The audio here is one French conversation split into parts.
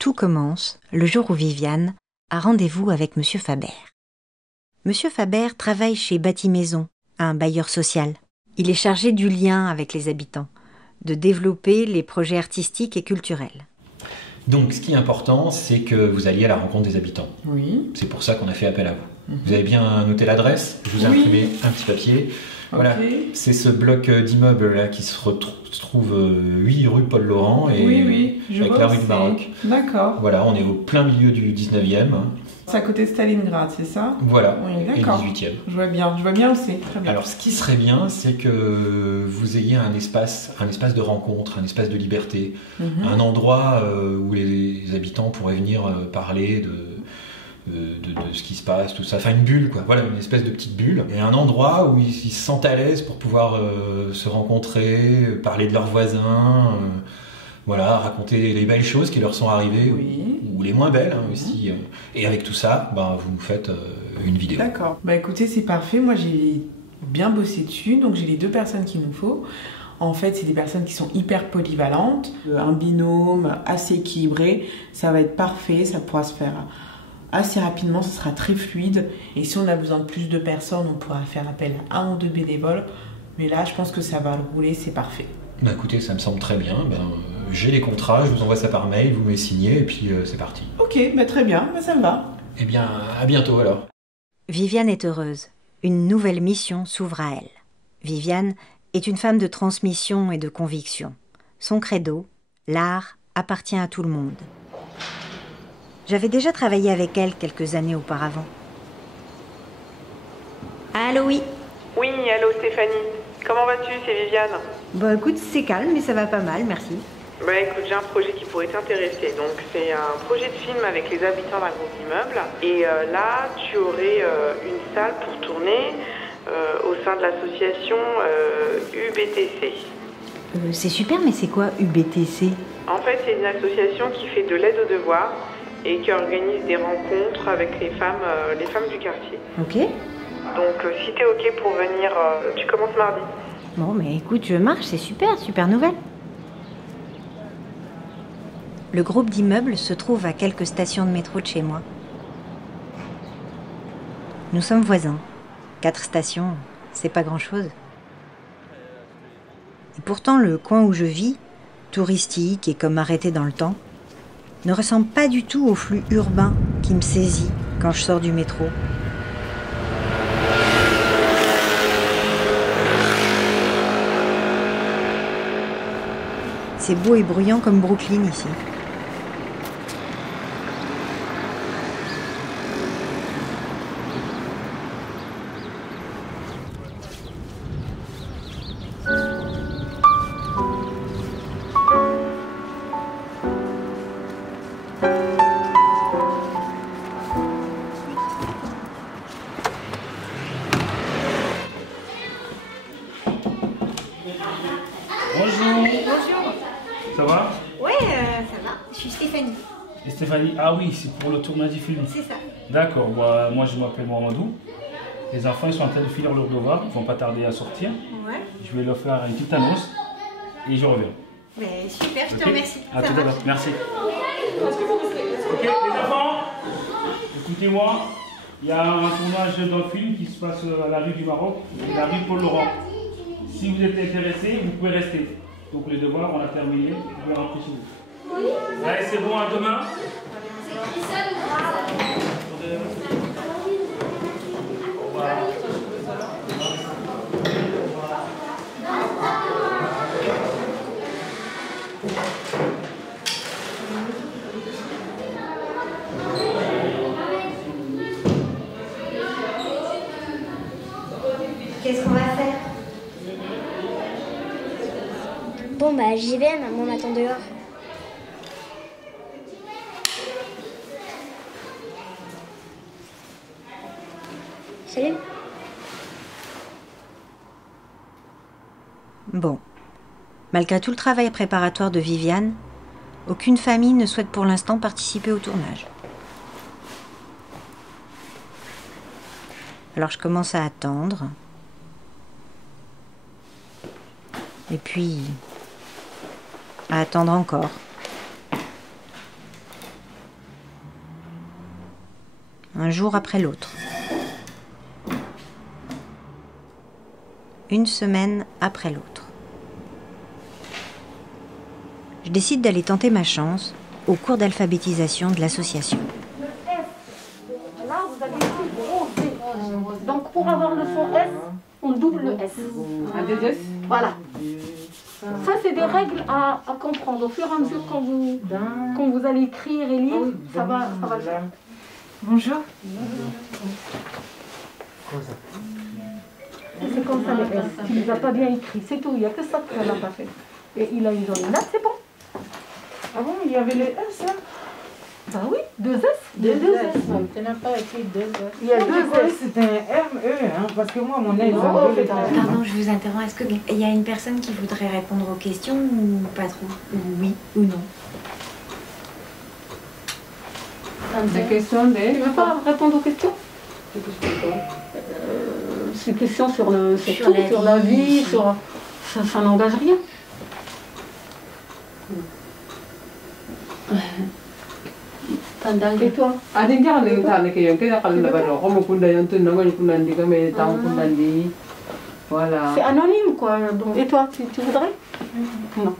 Tout commence le jour où Viviane a rendez-vous avec Monsieur Faber. Monsieur Faber travaille chez Bâti-Maison, un bailleur social. Il est chargé du lien avec les habitants, de développer les projets artistiques et culturels. Donc, ce qui est important, c'est que vous alliez à la rencontre des habitants. Oui. C'est pour ça qu'on a fait appel à vous. Vous avez bien noté l'adresse? Je vous ai imprimé un petit papier. Voilà, c'est ce bloc d'immeubles là qui se trouve 8 rue Paul-Laurent et avec la rue du Maroc. D'accord. Voilà, on est au plein milieu du 19e. C'est à côté de Stalingrad, c'est ça? Voilà, oui, et le 18e. Je vois bien aussi, très bien. Alors ce qui serait bien, c'est que vous ayez un espace de rencontre, un espace de liberté, un endroit où les habitants pourraient venir parler de ce qui se passe, tout ça. Enfin, une bulle, quoi. Voilà, une espèce de petite bulle. Et un endroit où ils se sentent à l'aise pour pouvoir se rencontrer, parler de leurs voisins, voilà, raconter les belles choses qui leur sont arrivées, ou les moins belles aussi. Et avec tout ça, vous nous faites une vidéo. D'accord. Écoutez, c'est parfait. Moi, j'ai bien bossé dessus, donc j'ai les 2 personnes qu'il nous faut. En fait, c'est des personnes qui sont hyper polyvalentes. Un binôme assez équilibré, ça va être parfait, ça pourra se faire assez rapidement, ce sera très fluide. Et si on a besoin de plus de personnes, on pourra faire appel à 1 ou 2 bénévoles. Mais là, je pense que ça va rouler, c'est parfait. Écoutez, ça me semble très bien. J'ai les contrats, je vous envoie ça par mail, vous me les signez et puis c'est parti. Ok, très bien, ça me va. Eh bien, à bientôt alors. Viviane est heureuse. Une nouvelle mission s'ouvre à elle. Viviane est une femme de transmission et de conviction. Son credo, l'art appartient à tout le monde. J'avais déjà travaillé avec elle quelques années auparavant. Allô, oui. Oui, allô Stéphanie. Comment vas-tu? C'est Viviane. Écoute, c'est calme, mais ça va pas mal, merci. Écoute, j'ai un projet qui pourrait t'intéresser. Donc, c'est un projet de film avec les habitants d'un groupe d'immeubles. Et là, tu aurais une salle pour tourner au sein de l'association UBTC. C'est super, mais c'est quoi UBTC? En fait, c'est une association qui fait de l'aide aux devoirs et qui organise des rencontres avec les femmes du quartier. Ok. Donc, si t'es ok pour venir, tu commences mardi. Bon, mais écoute, je marche, c'est super nouvelle. Le groupe d'immeubles se trouve à quelques stations de métro de chez moi. Nous sommes voisins. 4 stations, c'est pas grand-chose. Et pourtant, le coin où je vis, touristique et comme arrêté dans le temps, ne ressemble pas du tout au flux urbain qui me saisit quand je sors du métro. C'est beau et bruyant comme Brooklyn ici. Bonjour. Ça va? Ouais, ça va. Je suis Stéphanie. Et Stéphanie, ah oui, c'est pour le tournage du film. C'est ça. D'accord, moi je m'appelle Mohamedou. Les enfants ils sont en train de finir leur devoir, ils vont pas tarder à sortir. Ouais. Je vais leur faire une petite annonce et je reviens. Mais super, je te Ok. remercie. À Ça tout à va. l'heure, merci. Ok, les enfants, écoutez-moi, il y a un tournage dans le film qui se passe à la rue du Maroc et la rue Paul-Laurent. Si vous êtes intéressés, vous pouvez rester. Donc les devoirs, on a terminé, vous pouvez rentrer chez vous. Allez, c'est bon, à demain. Au revoir. Qu'est-ce qu'on va faire? Bon j'y vais, maman m'attend dehors. Salut. Bon, malgré tout le travail préparatoire de Viviane, aucune famille ne souhaite pour l'instant participer au tournage. Alors je commence à attendre. Et puis, à attendre encore. un jour après l'autre. Une semaine après l'autre. Je décide d'aller tenter ma chance au cours d'alphabétisation de l'association. Là, vous avez écrit gros D. Donc, pour avoir le son S, on double le S. Un des S. Voilà. Ça, c'est des règles à comprendre. Au fur et à mesure, quand vous allez écrire et lire, ça va le faire. Bonjour. C'est comme ça les S. Tu ne les as pas bien écrits. C'est tout. Il n'y a que ça qu'elle n'a pas fait. Et il a une zone là, c'est bon. Ah bon, il y avait les S là? Ben oui, 2 S. Deux S. Tu n'as pas écrit 2 S. Il y a 2 S, c'était un RME, hein, parce que moi, mon nez, Pardon, je vous interromps. Est-ce qu'il y a une personne qui voudrait répondre aux questions ou pas trop? Ou oui ou non? Des questions de... Tu ne veux pas répondre aux questions? C'est une question sur tout, sur la vie, sur... Ça n'engage rien. Et toi? Voilà. C'est anonyme quoi. Donc, et toi, tu voudrais? Non.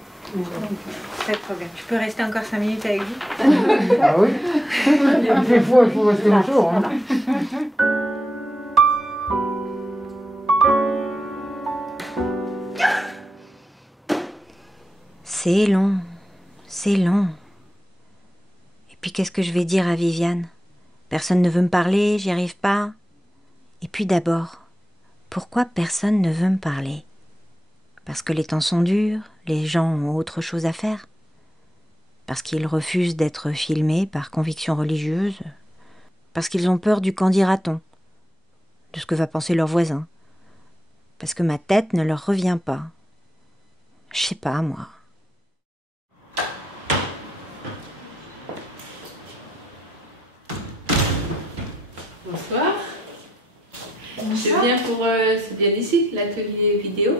Pas de problème. Je peux rester encore 5 minutes avec vous? Ah oui? Il faut rester toujours. Hein. C'est long, c'est long. Et puis qu'est-ce que je vais dire à Viviane? Personne ne veut me parler, j'y arrive pas. Et puis d'abord, pourquoi personne ne veut me parler? Parce que les temps sont durs, les gens ont autre chose à faire. Parce qu'ils refusent d'être filmés par conviction religieuse. Parce qu'ils ont peur du qu'en dira-t-on, de ce que va penser leur voisin. Parce que ma tête ne leur revient pas. Je sais pas, moi. Bonsoir. C'est bien ici, l'atelier vidéo.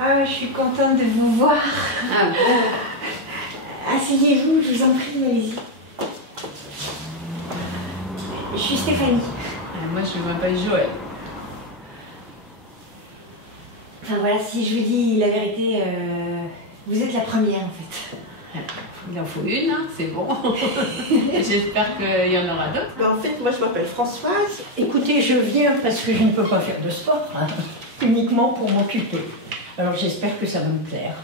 Ah, je suis contente de vous voir. Ah bon. Asseyez-vous, je vous en prie, allez-y. Je suis Stéphanie. Moi, je m'appelle Joël. Enfin voilà, si je vous dis la vérité, vous êtes la première en fait. Il en faut une, hein, c'est bon. J'espère qu'il y en aura d'autres. En fait, moi je m'appelle Françoise. Écoutez, je viens parce que je ne peux pas faire de sport, hein, uniquement pour m'occuper. Alors j'espère que ça va me plaire.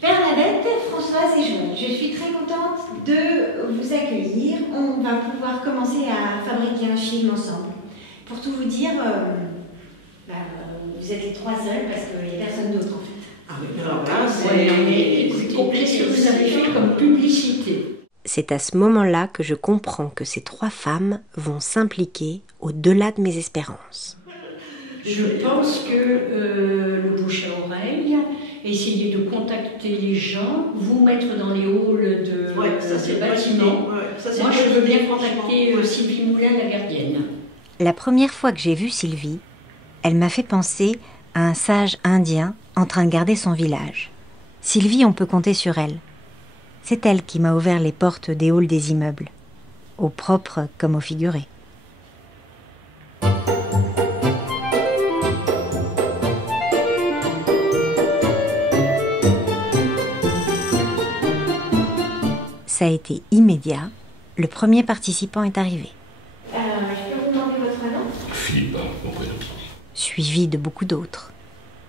Bernadette, Françoise et Joël, je suis très contente de vous accueillir. On va pouvoir commencer à fabriquer un film ensemble. Pour tout vous dire, vous êtes les 3 seuls parce qu'il n'y a personne d'autre en fait. Ah mais alors là, Qu'est-ce que vous avez fait comme publicité? C'est à ce moment-là que je comprends que ces 3 femmes vont s'impliquer au-delà de mes espérances. Je pense que le bouche à oreille, essayer de contacter les gens, vous mettre dans les halls de ces bâtiments. Moi, je veux bien contacter Sylvie Moulin, la gardienne. La première fois que j'ai vu Sylvie, elle m'a fait penser à un sage indien en train de garder son village. Sylvie, on peut compter sur elle. C'est elle qui m'a ouvert les portes des halls des immeubles, au propre comme au figuré. Ça a été immédiat. Le premier participant est arrivé. Je peux vous demander votre nom? Philippe, mon prénom. Suivi de beaucoup d'autres.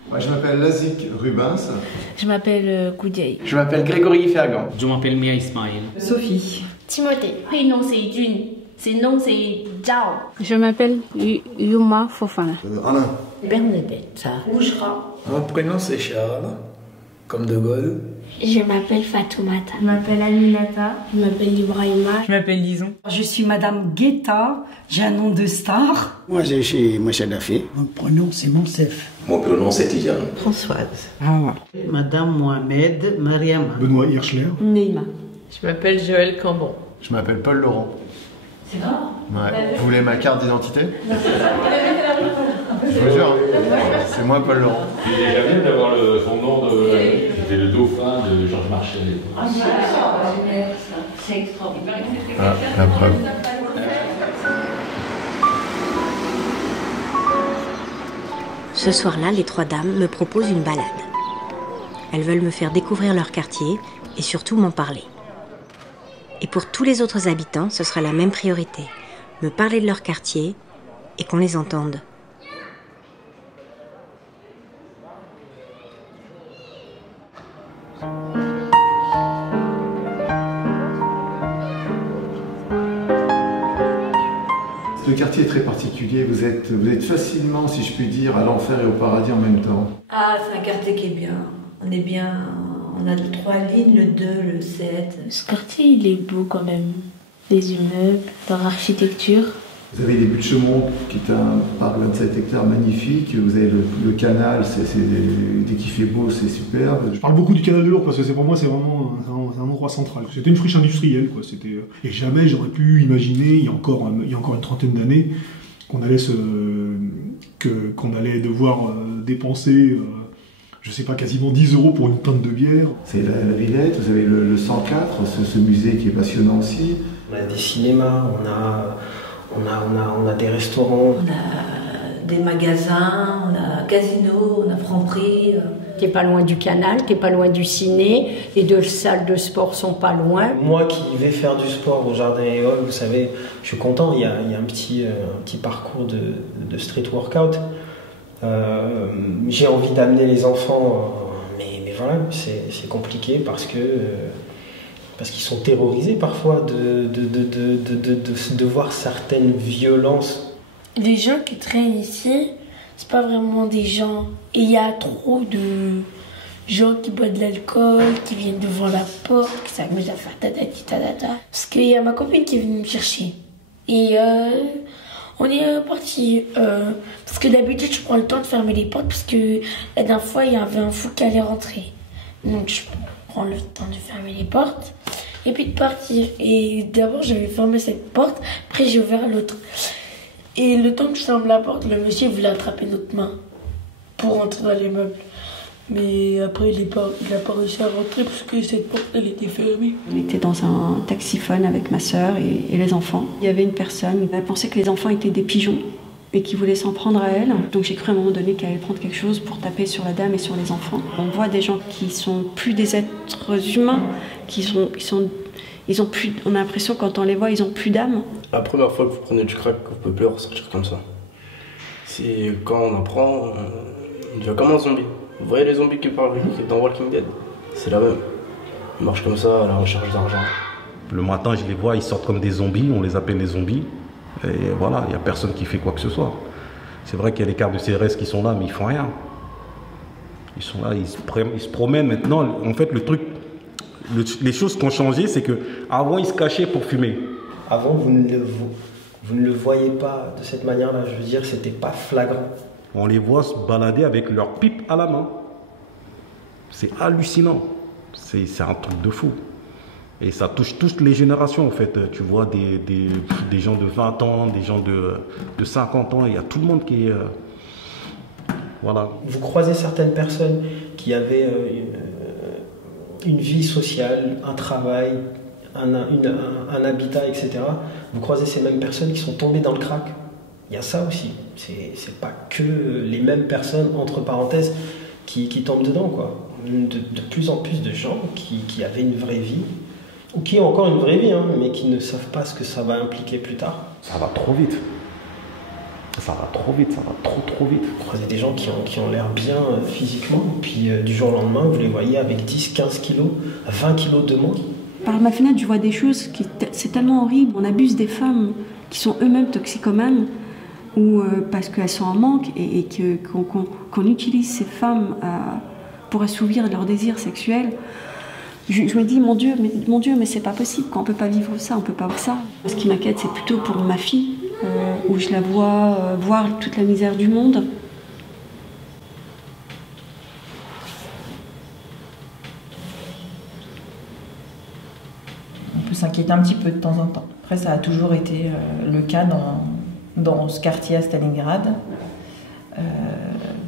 Moi, je m'appelle Lazik Rubens. Je m'appelle Koudiaï. Je m'appelle Grégory Fergan. Je m'appelle Mia Ismail. Sophie. Timothée. Prénom c'est June. Sinon c'est Zhao. Je m'appelle Yuma Fofana. Alain. Bernadette. Oujra. Mon prénom c'est Charles, comme De Gaulle. Je m'appelle Fatoumata. Je m'appelle Aminata. Je m'appelle Ibrahima. Je m'appelle Lison. Je suis Madame Guetta, j'ai un nom de star. Moi, je suis Moussa Dafé. Mon prénom, c'est Monsef. Mon prénom, c'est Tidiane. Françoise. Hawa. Madame Mohamed Mariama. Benoît Hirschler. Neima. Je m'appelle Joël Cambon. Je m'appelle Paul Laurent. C'est vrai? Ouais. Vous voulez ma carte d'identité? Je vous jure, c'est moi Paul Laurent. J'ai déjà vu d'avoir son nom de... C'était le dauphin de Georges Marchais. Ah, c'est extraordinaire. Ah, la preuve. Ce soir-là, les 3 dames me proposent une balade. Elles veulent me faire découvrir leur quartier et surtout m'en parler. Et pour tous les autres habitants, ce sera la même priorité. Me parler de leur quartier et qu'on les entende. Le quartier est très particulier, vous êtes facilement, si je puis dire, à l'enfer et au paradis en même temps. Ah, c'est un quartier qui est bien. On est bien, on a 3 lignes, le 2, le 7. Ce quartier, il est beau quand même. Les immeubles, leur architecture. Vous avez les buts de Chaumont, qui est un parc 27 hectares magnifique. Vous avez le canal, dès qu'il fait beau, c'est superbe. Je parle beaucoup du canal de l'Ourcq parce que pour moi, c'est vraiment un endroit central. C'était une friche industrielle, quoi. Et jamais j'aurais pu imaginer, il y a encore une trentaine d'années, qu'on allait devoir dépenser, je sais pas, quasiment 10 € pour une pinte de bière. C'est la Villette, vous avez le 104, ce musée qui est passionnant aussi. On a des cinémas, on a des restaurants. On a des magasins, on a un casino, on a Franprix. T'es pas loin du canal, t'es pas loin du ciné, les 2 salles de sport sont pas loin. Moi qui vais faire du sport au Jardin et Hall, vous savez, je suis content, il y a un petit parcours de street workout. J'ai envie d'amener les enfants, mais voilà, c'est compliqué parce qu'ils sont terrorisés parfois de voir certaines violences. Les gens qui traînent ici, c'est pas vraiment des gens. Et il y a trop de gens qui boivent de l'alcool, qui viennent devant la porte, qui s'amusent à faire tatati tatata. Parce qu'il y a ma copine qui est venue me chercher. Et on est parti. Parce que d'habitude, je prends le temps de fermer les portes parce que la dernière fois, il y avait un fou qui allait rentrer. Donc je prends le temps de fermer les portes et puis de partir. Et d'abord, j'avais fermé cette porte, après j'ai ouvert l'autre. Et le temps que je ferme la porte, le monsieur voulait attraper notre main pour rentrer dans l'immeuble. Mais après, il n'a pas réussi à rentrer parce que cette porte, elle était fermée. On était dans un taxiphone avec ma sœur et les enfants. Il y avait une personne, elle pensait que les enfants étaient des pigeons et qui voulait s'en prendre à elle. Donc j'ai cru à un moment donné qu'elle allait prendre quelque chose pour taper sur la dame et sur les enfants. On voit des gens qui sont plus des êtres humains, on a l'impression quand on les voit, ils ont plus d'âme. La première fois que vous prenez du crack, vous pouvez plus ressortir comme ça. C'est quand on apprend, on devient comme un zombie. Vous voyez les zombies qui parlent dans Walking Dead? C'est la même. Ils marchent comme ça à la recherche d'argent. Le matin, je les vois, ils sortent comme des zombies, on les appelle les zombies. Et voilà, il n'y a personne qui fait quoi que ce soit. C'est vrai qu'il y a les cartes de CRS qui sont là, mais ils font rien. Ils sont là, ils se promènent maintenant. En fait, le truc, les choses qui ont changé, c'est qu'avant, ils se cachaient pour fumer. Avant, vous ne le voyez pas de cette manière-là. Je veux dire, c'était pas flagrant. On les voit se balader avec leur pipe à la main. C'est hallucinant. C'est un truc de fou. Et ça touche toutes les générations, en fait. Tu vois des gens de 20 ans, des gens de 50 ans. Il y a tout le monde qui est... voilà. Vous croisez certaines personnes qui avaient une vie sociale, un travail, un habitat, etc. Vous croisez ces mêmes personnes qui sont tombées dans le crack. Il y a ça aussi. C'est pas que les mêmes personnes, entre parenthèses, qui tombent dedans, quoi. De plus en plus de gens qui avaient une vraie vie, ou qui ont encore une vraie vie, hein, mais qui ne savent pas ce que ça va impliquer plus tard. Ça va trop vite. Ça va trop vite, ça va trop vite. Vous croisez des gens qui ont l'air bien physiquement, puis du jour au lendemain, vous les voyez avec 10, 15 kilos, 20 kilos de moins. Par ma fenêtre, je vois des choses c'est tellement horrible. On abuse des femmes qui sont eux-mêmes toxicomanes, ou parce qu'elles sont en manque, et qu'on utilise ces femmes pour assouvir leurs désirs sexuels. Je me dis, mon Dieu, mais c'est pas possible, qu'on peut pas vivre ça, on peut pas voir ça. Ce qui m'inquiète, c'est plutôt pour ma fille, où je la vois voir toute la misère du monde. On peut s'inquiéter un petit peu de temps en temps. Après, ça a toujours été le cas dans ce quartier à Stalingrad.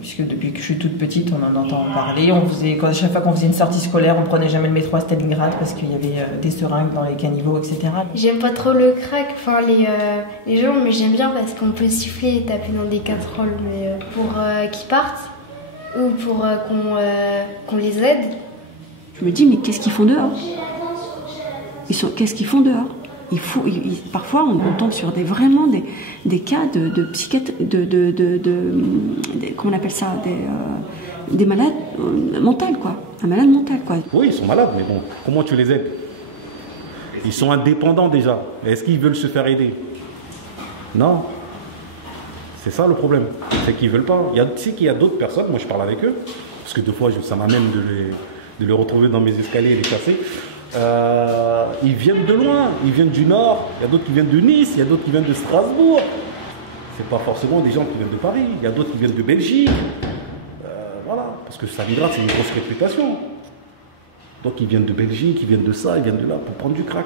puisque depuis que je suis toute petite, on en entend parler. À chaque fois qu'on faisait une sortie scolaire, on prenait jamais le métro à Stalingrad parce qu'il y avait des seringues dans les caniveaux, etc. J'aime pas trop le crack, enfin les gens, mais j'aime bien parce qu'on peut siffler et taper dans des casseroles, mais pour qu'ils partent ou pour qu'on les aide. Je me dis, mais qu'est-ce qu'ils font dehors? Qu'est-ce qu'ils font dehors? Parfois, on tombe sur des cas de psychiatre, comment on appelle ça, des malades mentales, quoi. Un malade mental, quoi. Oui, ils sont malades, mais bon, comment tu les aides? Ils sont indépendants déjà. Est-ce qu'ils veulent se faire aider? Non. C'est ça le problème. C'est qu'ils veulent pas. Tu sais qu'il y a d'autres personnes, moi je parle avec eux, parce que des fois ça m'amène de les retrouver dans mes escaliers et les casser. Ils viennent de loin, ils viennent du nord, il y a d'autres qui viennent de Nice, il y a d'autres qui viennent de Strasbourg. C'est pas forcément des gens qui viennent de Paris, il y a d'autres qui viennent de Belgique. Voilà, parce que Stalingrad c'est une grosse réputation. Donc ils viennent de Belgique, ils viennent de ça, ils viennent de là pour prendre du crack.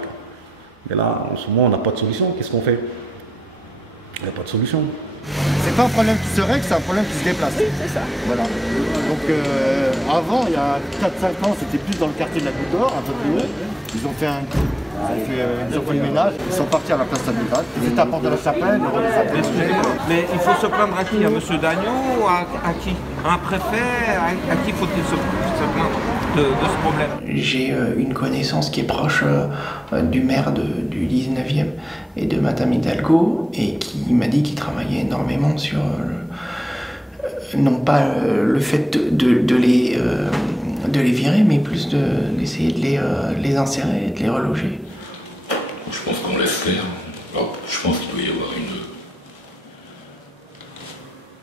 Mais là, en ce moment, on n'a pas de solution. Qu'est-ce qu'on fait? Il n'y a pas de solution. C'est pas un problème qui se règle, c'est un problème qui se déplace. Oui, c'est ça. Voilà. Donc avant, il y a 4-5 ans, c'était plus dans le quartier de la Goutte d'Or, un peu plus haut. Ils ont fait le ménage, ils sont partis à la place Stalingrad. Ils étaient à Porte-de-la-Chapelle, le rôle des appels. Mais il faut se plaindre à qui? À M. Dagnon ou à qui? À un préfet? À qui faut-il se plaindre de ce problème? J'ai une connaissance qui est proche du maire du 19e et de Madame Hidalgo et qui m'a dit qu'il travaillait énormément sur non pas le fait de les virer, mais plus d'essayer de les insérer et de les reloger. Je pense qu'on laisse faire. Alors, je pense qu'il doit y avoir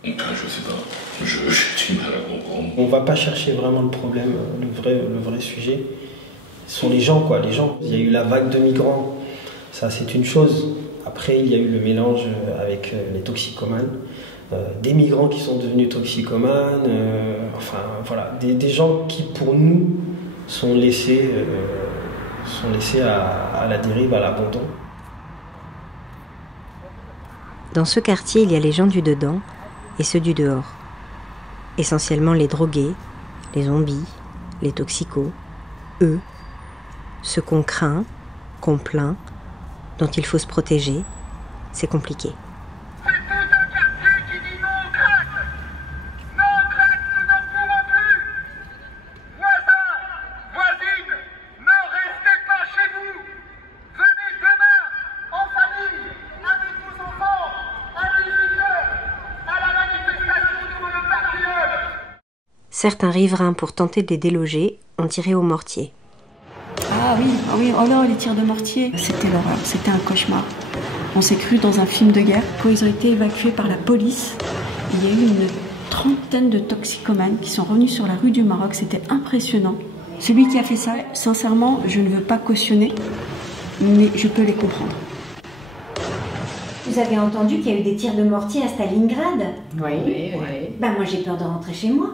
enfin, je sais pas. J'ai du mal à comprendre. On va pas chercher vraiment le problème, le vrai sujet. Ce sont les gens, quoi. Les gens. Il y a eu la vague de migrants. Ça, c'est une chose. Après, il y a eu le mélange avec les toxicomanes. Des migrants qui sont devenus toxicomanes. Enfin, voilà. Des gens qui, pour nous, sont laissés à la dérive, à l'abandon. Dans ce quartier, il y a les gens du dedans et ceux du dehors. Essentiellement les drogués, les zombies, les toxicos, eux, ceux qu'on craint, qu'on plaint, dont il faut se protéger. C'est compliqué. Certains riverains, pour tenter de les déloger, ont tiré au mortier. Ah oui, oh là, les tirs de mortier, c'était l'horreur, c'était un cauchemar. On s'est cru dans un film de guerre. Quand ils ont été évacués par la police, il y a eu une trentaine de toxicomanes qui sont revenus sur la rue du Maroc, c'était impressionnant. Celui qui a fait ça, sincèrement, je ne veux pas cautionner, mais je peux les comprendre. Vous avez entendu qu'il y a eu des tirs de mortier à Stalingrad? Oui. Bah moi j'ai peur de rentrer chez moi.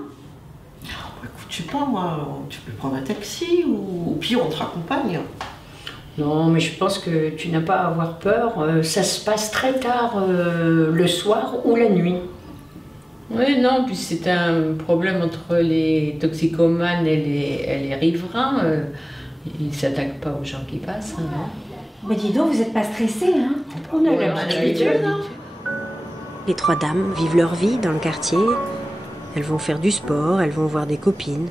Écoute, je sais pas moi, tu peux prendre un taxi ou au pire on te raccompagne. Non, mais je pense que tu n'as pas à avoir peur. Ça se passe très tard le soir ou la nuit. Oui, non, puis c'est un problème entre les toxicomanes et les riverains. Ils ne s'attaquent pas aux gens qui passent, hein, non? Mais dis donc, vous n'êtes pas stressé, hein? On a l'habitude, hein? Les trois dames vivent leur vie dans le quartier. Elles vont faire du sport, elles vont voir des copines,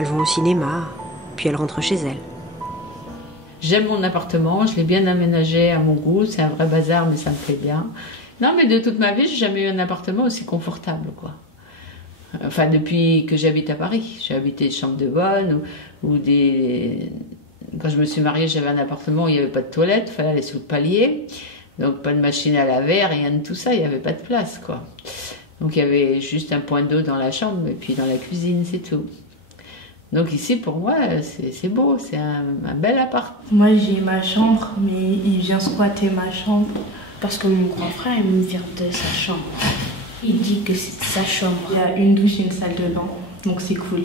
elles vont au cinéma, puis elles rentrent chez elles. J'aime mon appartement, je l'ai bien aménagé à mon goût, c'est un vrai bazar mais ça me plaît bien. Non mais de toute ma vie, j'ai jamais eu un appartement aussi confortable quoi. Enfin depuis que j'habite à Paris, j'ai habité des chambres de bonne ou des... Quand je me suis mariée, j'avais un appartement où il n'y avait pas de toilette, il fallait aller sous le palier, donc pas de machine à laver, rien de tout ça, il n'y avait pas de place quoi. Donc il y avait juste un point d'eau dans la chambre et puis dans la cuisine, c'est tout. Donc ici, pour moi, c'est beau, c'est un bel appart. Moi, j'ai ma chambre, mais il vient squatter ma chambre. Parce que mon grand frère, il me vire de sa chambre. Il dit que c'est sa chambre. Il y a une douche et une salle de bain, donc c'est cool.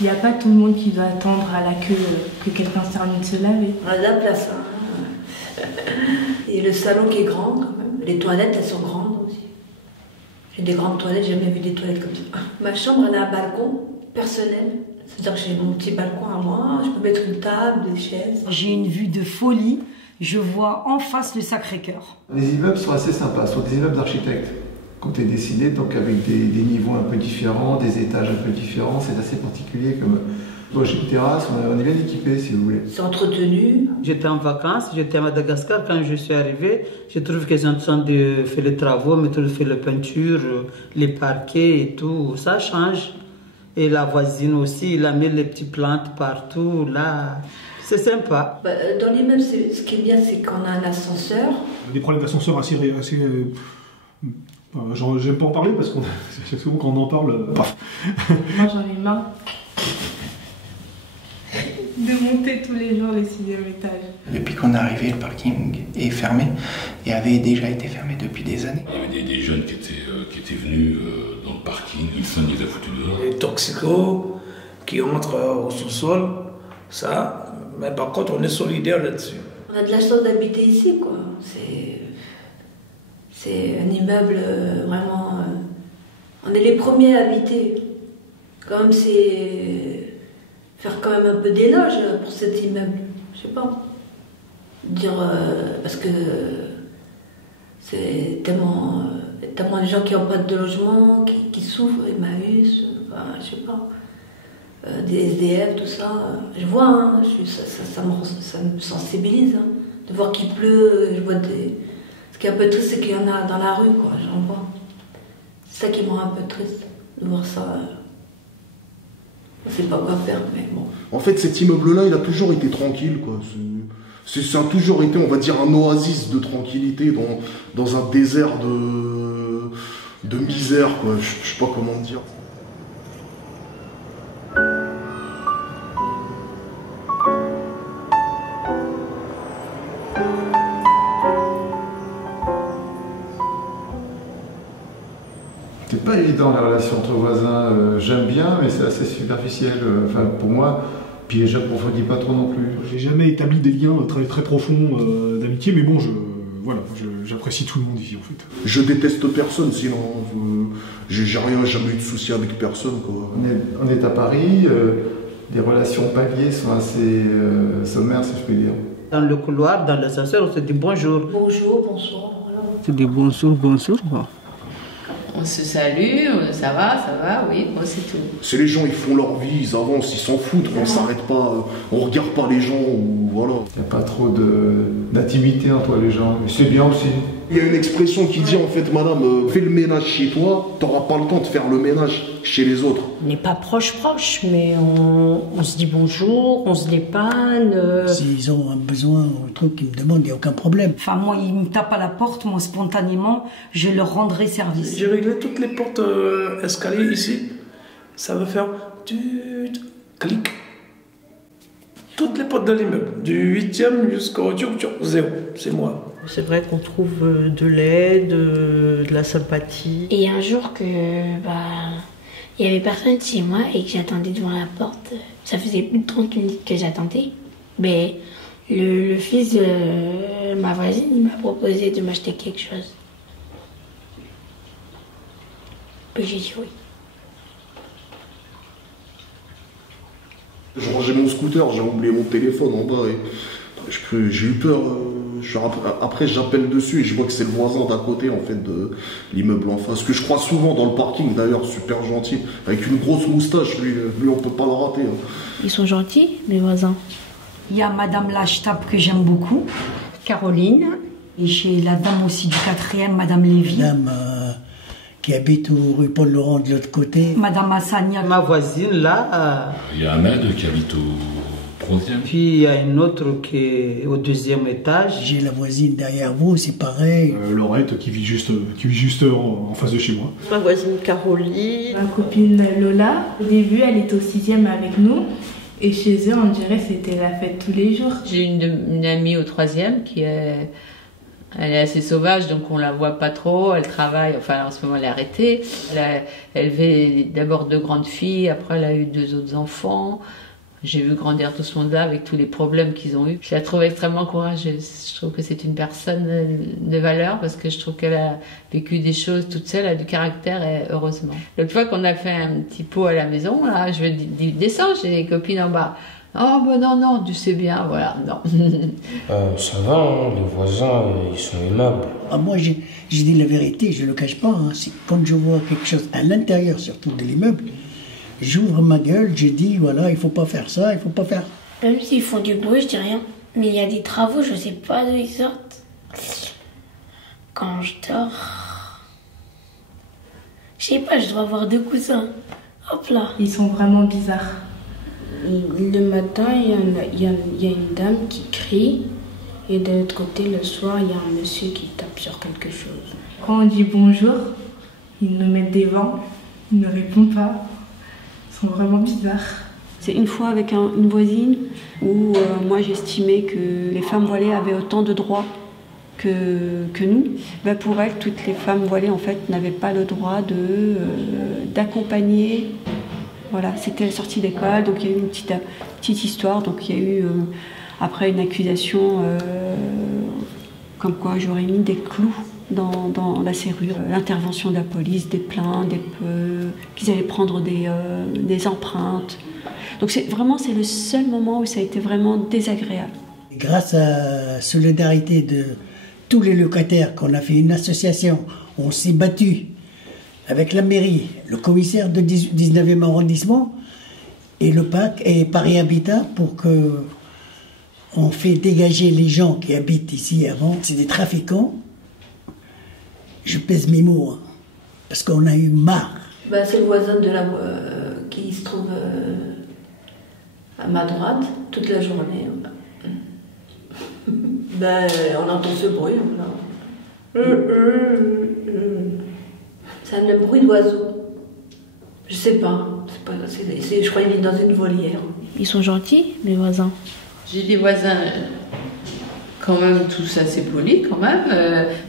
Il n'y a pas tout le monde qui doit attendre à la queue que quelqu'un se termine de se laver. On a de la place, hein. Et le salon qui est grand, quand même. Les toilettes, elles sont grandes aussi. J'ai des grandes toilettes, j'ai jamais vu des toilettes comme ça. Ma chambre, elle a un balcon personnel. C'est-à-dire que j'ai mon petit balcon à moi, je peux mettre une table, des chaises. J'ai une vue de folie, je vois en face le Sacré-Cœur. Les immeubles sont assez sympas, ce sont des immeubles d'architectes. Quand tu es dessiné, donc avec des niveaux un peu différents, des étages un peu différents, c'est assez particulier comme... Bon, j'ai une terrasse, on est bien équipé si vous voulez. C'est entretenu. J'étais en vacances, j'étais à Madagascar. Quand je suis arrivé, je trouve qu'ils sont en train de faire les travaux, mais tout fait la peinture, les parquets et tout. Ça change. Et la voisine aussi, il a mis les petites plantes partout. Là, c'est sympa. Dans l'immeuble, ce qui est bien, c'est qu'on a un ascenseur. Des problèmes d'ascenseur assez j'aime pas en parler parce qu'on c'est souvent quand on en parle. Moi, j'en ai marre de monter tous les jours les 6e étages. Depuis qu'on est arrivé, le parking est fermé et avait déjà été fermé depuis des années. Il y avait des jeunes qui étaient venus dans le parking, une femme les a foutus dehors. Les toxicos qui entrent au sous-sol, ça, mais par contre on est solidaires là-dessus. On a de la chance d'habiter ici, quoi. C'est un immeuble vraiment... on est les premiers à habiter. Quand même, c'est... faire quand même un peu d'éloge pour cet immeuble. Je sais pas. Dire... parce que... c'est tellement de gens qui n'ont pas de logement, qui souffrent, Emmaüs, enfin, je sais pas. Des SDF, tout ça. Je vois, hein, ça me sensibilise. Hein, de voir qu'il pleut, je vois des... Ce qui est un peu triste, c'est qu'il y en a dans la rue, quoi, j'en vois. C'est ça qui me rend un peu triste, de voir ça. On sait pas quoi faire, mais bon. En fait, cet immeuble-là, il a toujours été tranquille, quoi. Ça a toujours été, on va dire, un oasis de tranquillité dans un désert de misère, quoi. Je sais pas comment dire. C'est pas évident la relation entre voisins, j'aime bien, mais c'est assez superficiel, enfin pour moi, puis j'approfondis pas trop non plus. J'ai jamais établi des liens très, très profonds d'amitié, mais bon, j'apprécie tout le monde ici en fait. Je déteste personne, sinon j'ai jamais eu de soucis avec personne, quoi. On est à Paris, les relations paliers sont assez sommaires, si je peux dire. Dans le couloir, dans l'ascenseur, on se dit bonjour. Bonjour, bonsoir. Voilà. C'est des bonjour, quoi. On se salue, ça va, oui, bon, c'est tout. C'est les gens, ils font leur vie, ils avancent, ils s'en foutent, on s'arrête pas, on regarde pas les gens, ou voilà. Il n'y a pas trop d'intimité entre les gens, mais c'est bien aussi. Il y a une expression qui dit en fait, madame, fais le ménage chez toi, t'auras pas le temps de faire le ménage chez les autres. On n'est pas proche, mais on se dit bonjour, on se dépanne. S'ils ont un besoin ou un truc qu'ils me demandent, il n'y a aucun problème. Enfin, moi, ils me tapent à la porte, moi, spontanément, je leur rendrai service. J'ai réglé toutes les portes escaliers ici. Ça va faire clic. Toutes les portes de l'immeuble, du 8e jusqu'au 0, c'est moi. C'est vrai qu'on trouve de l'aide, de la sympathie. Et un jour que il y avait personne chez moi et que j'attendais devant la porte, ça faisait plus de 30 minutes que j'attendais, mais le fils de ma voisine il m'a proposé de m'acheter quelque chose. Et j'ai dit oui. Je rangeais mon scooter, j'ai oublié mon téléphone en bas et j'ai eu peur. Après j'appelle dessus et je vois que c'est le voisin d'à côté en fait de l'immeuble en face, que je crois souvent dans le parking d'ailleurs, super gentil, avec une grosse moustache, lui on peut pas le rater. Hein. Ils sont gentils, mes voisins. Il y a Madame Lachtab que j'aime beaucoup. Caroline. Et chez la dame aussi du 4e, Madame Lévy. Madame qui habite rue Paul-Laurent de l'autre côté. Madame Hassania. Ma voisine là. Il y a Ahmed qui habite au 3e. Puis il y a une autre qui est au 2e étage. J'ai la voisine derrière vous, c'est pareil. Laurette qui vit juste en face de chez moi. Ma voisine Caroline. Ma copine Lola. Au début, elle était au 6e avec nous. Et chez eux, on dirait que c'était la fête tous les jours. J'ai une amie au 3e qui est... Elle est assez sauvage, donc on la voit pas trop. Elle travaille, enfin en ce moment elle est arrêtée. Elle a élevé d'abord 2 grandes filles, après elle a eu 2 autres enfants. J'ai vu grandir tout ce monde-là avec tous les problèmes qu'ils ont eus. Je la trouve extrêmement courageuse. Je trouve que c'est une personne de valeur parce que je trouve qu'elle a vécu des choses toute seule, elle a du caractère et heureusement. L'autre fois qu'on a fait un petit pot à la maison, là, je vais descendre, j'ai des copines en bas. Oh ben non, tu sais bien, voilà, non. Ça va, hein, les voisins, ils sont aimables. Moi, j'ai dit la vérité, je ne le cache pas. Hein. C'est quand je vois quelque chose à l'intérieur, surtout de l'immeuble, j'ouvre ma gueule, je dis, voilà, il ne faut pas faire ça, il ne faut pas faire. Même s'ils font du bruit, je dis rien. Mais il y a des travaux, je ne sais pas d'où ils sortent. Quand je dors... Je sais pas, je dois avoir 2 coussins. Hop là. Ils sont vraiment bizarres. Le matin, il y a une dame qui crie. Et de l'autre côté, le soir, il y a un monsieur qui tape sur quelque chose. Quand on dit bonjour, ils nous mettent des vents. Ils ne répondent pas. Ils sont vraiment bizarres. C'est une fois avec une voisine où moi j'estimais que les femmes voilées avaient autant de droits que nous. Ben pour elle, toutes les femmes voilées en fait n'avaient pas le droit d'accompagner. Voilà, c'était la sortie d'école, donc il y a eu une petite histoire. Donc il y a eu après une accusation comme quoi j'aurais mis des clous dans la serrure, l'intervention de la police, des plaintes, qu'ils allaient prendre des empreintes. Donc c'est le seul moment où ça a été vraiment désagréable. Grâce à la solidarité de tous les locataires, qu'on a fait une association, on s'est battu avec la mairie, le commissaire de 19e arrondissement et le PAC et Paris Habitat pour que on fait dégager les gens qui habitent ici avant. C'est des trafiquants. Je pèse mes mots, hein, parce qu'on a eu marre. C'est le voisin de qui se trouve à ma droite toute la journée. On entend ce bruit. C'est un bruit d'oiseau. Je sais pas. Je crois qu'il est dans une volière. Ils sont gentils, mes voisins. J'ai des voisins quand même tous assez polis quand même.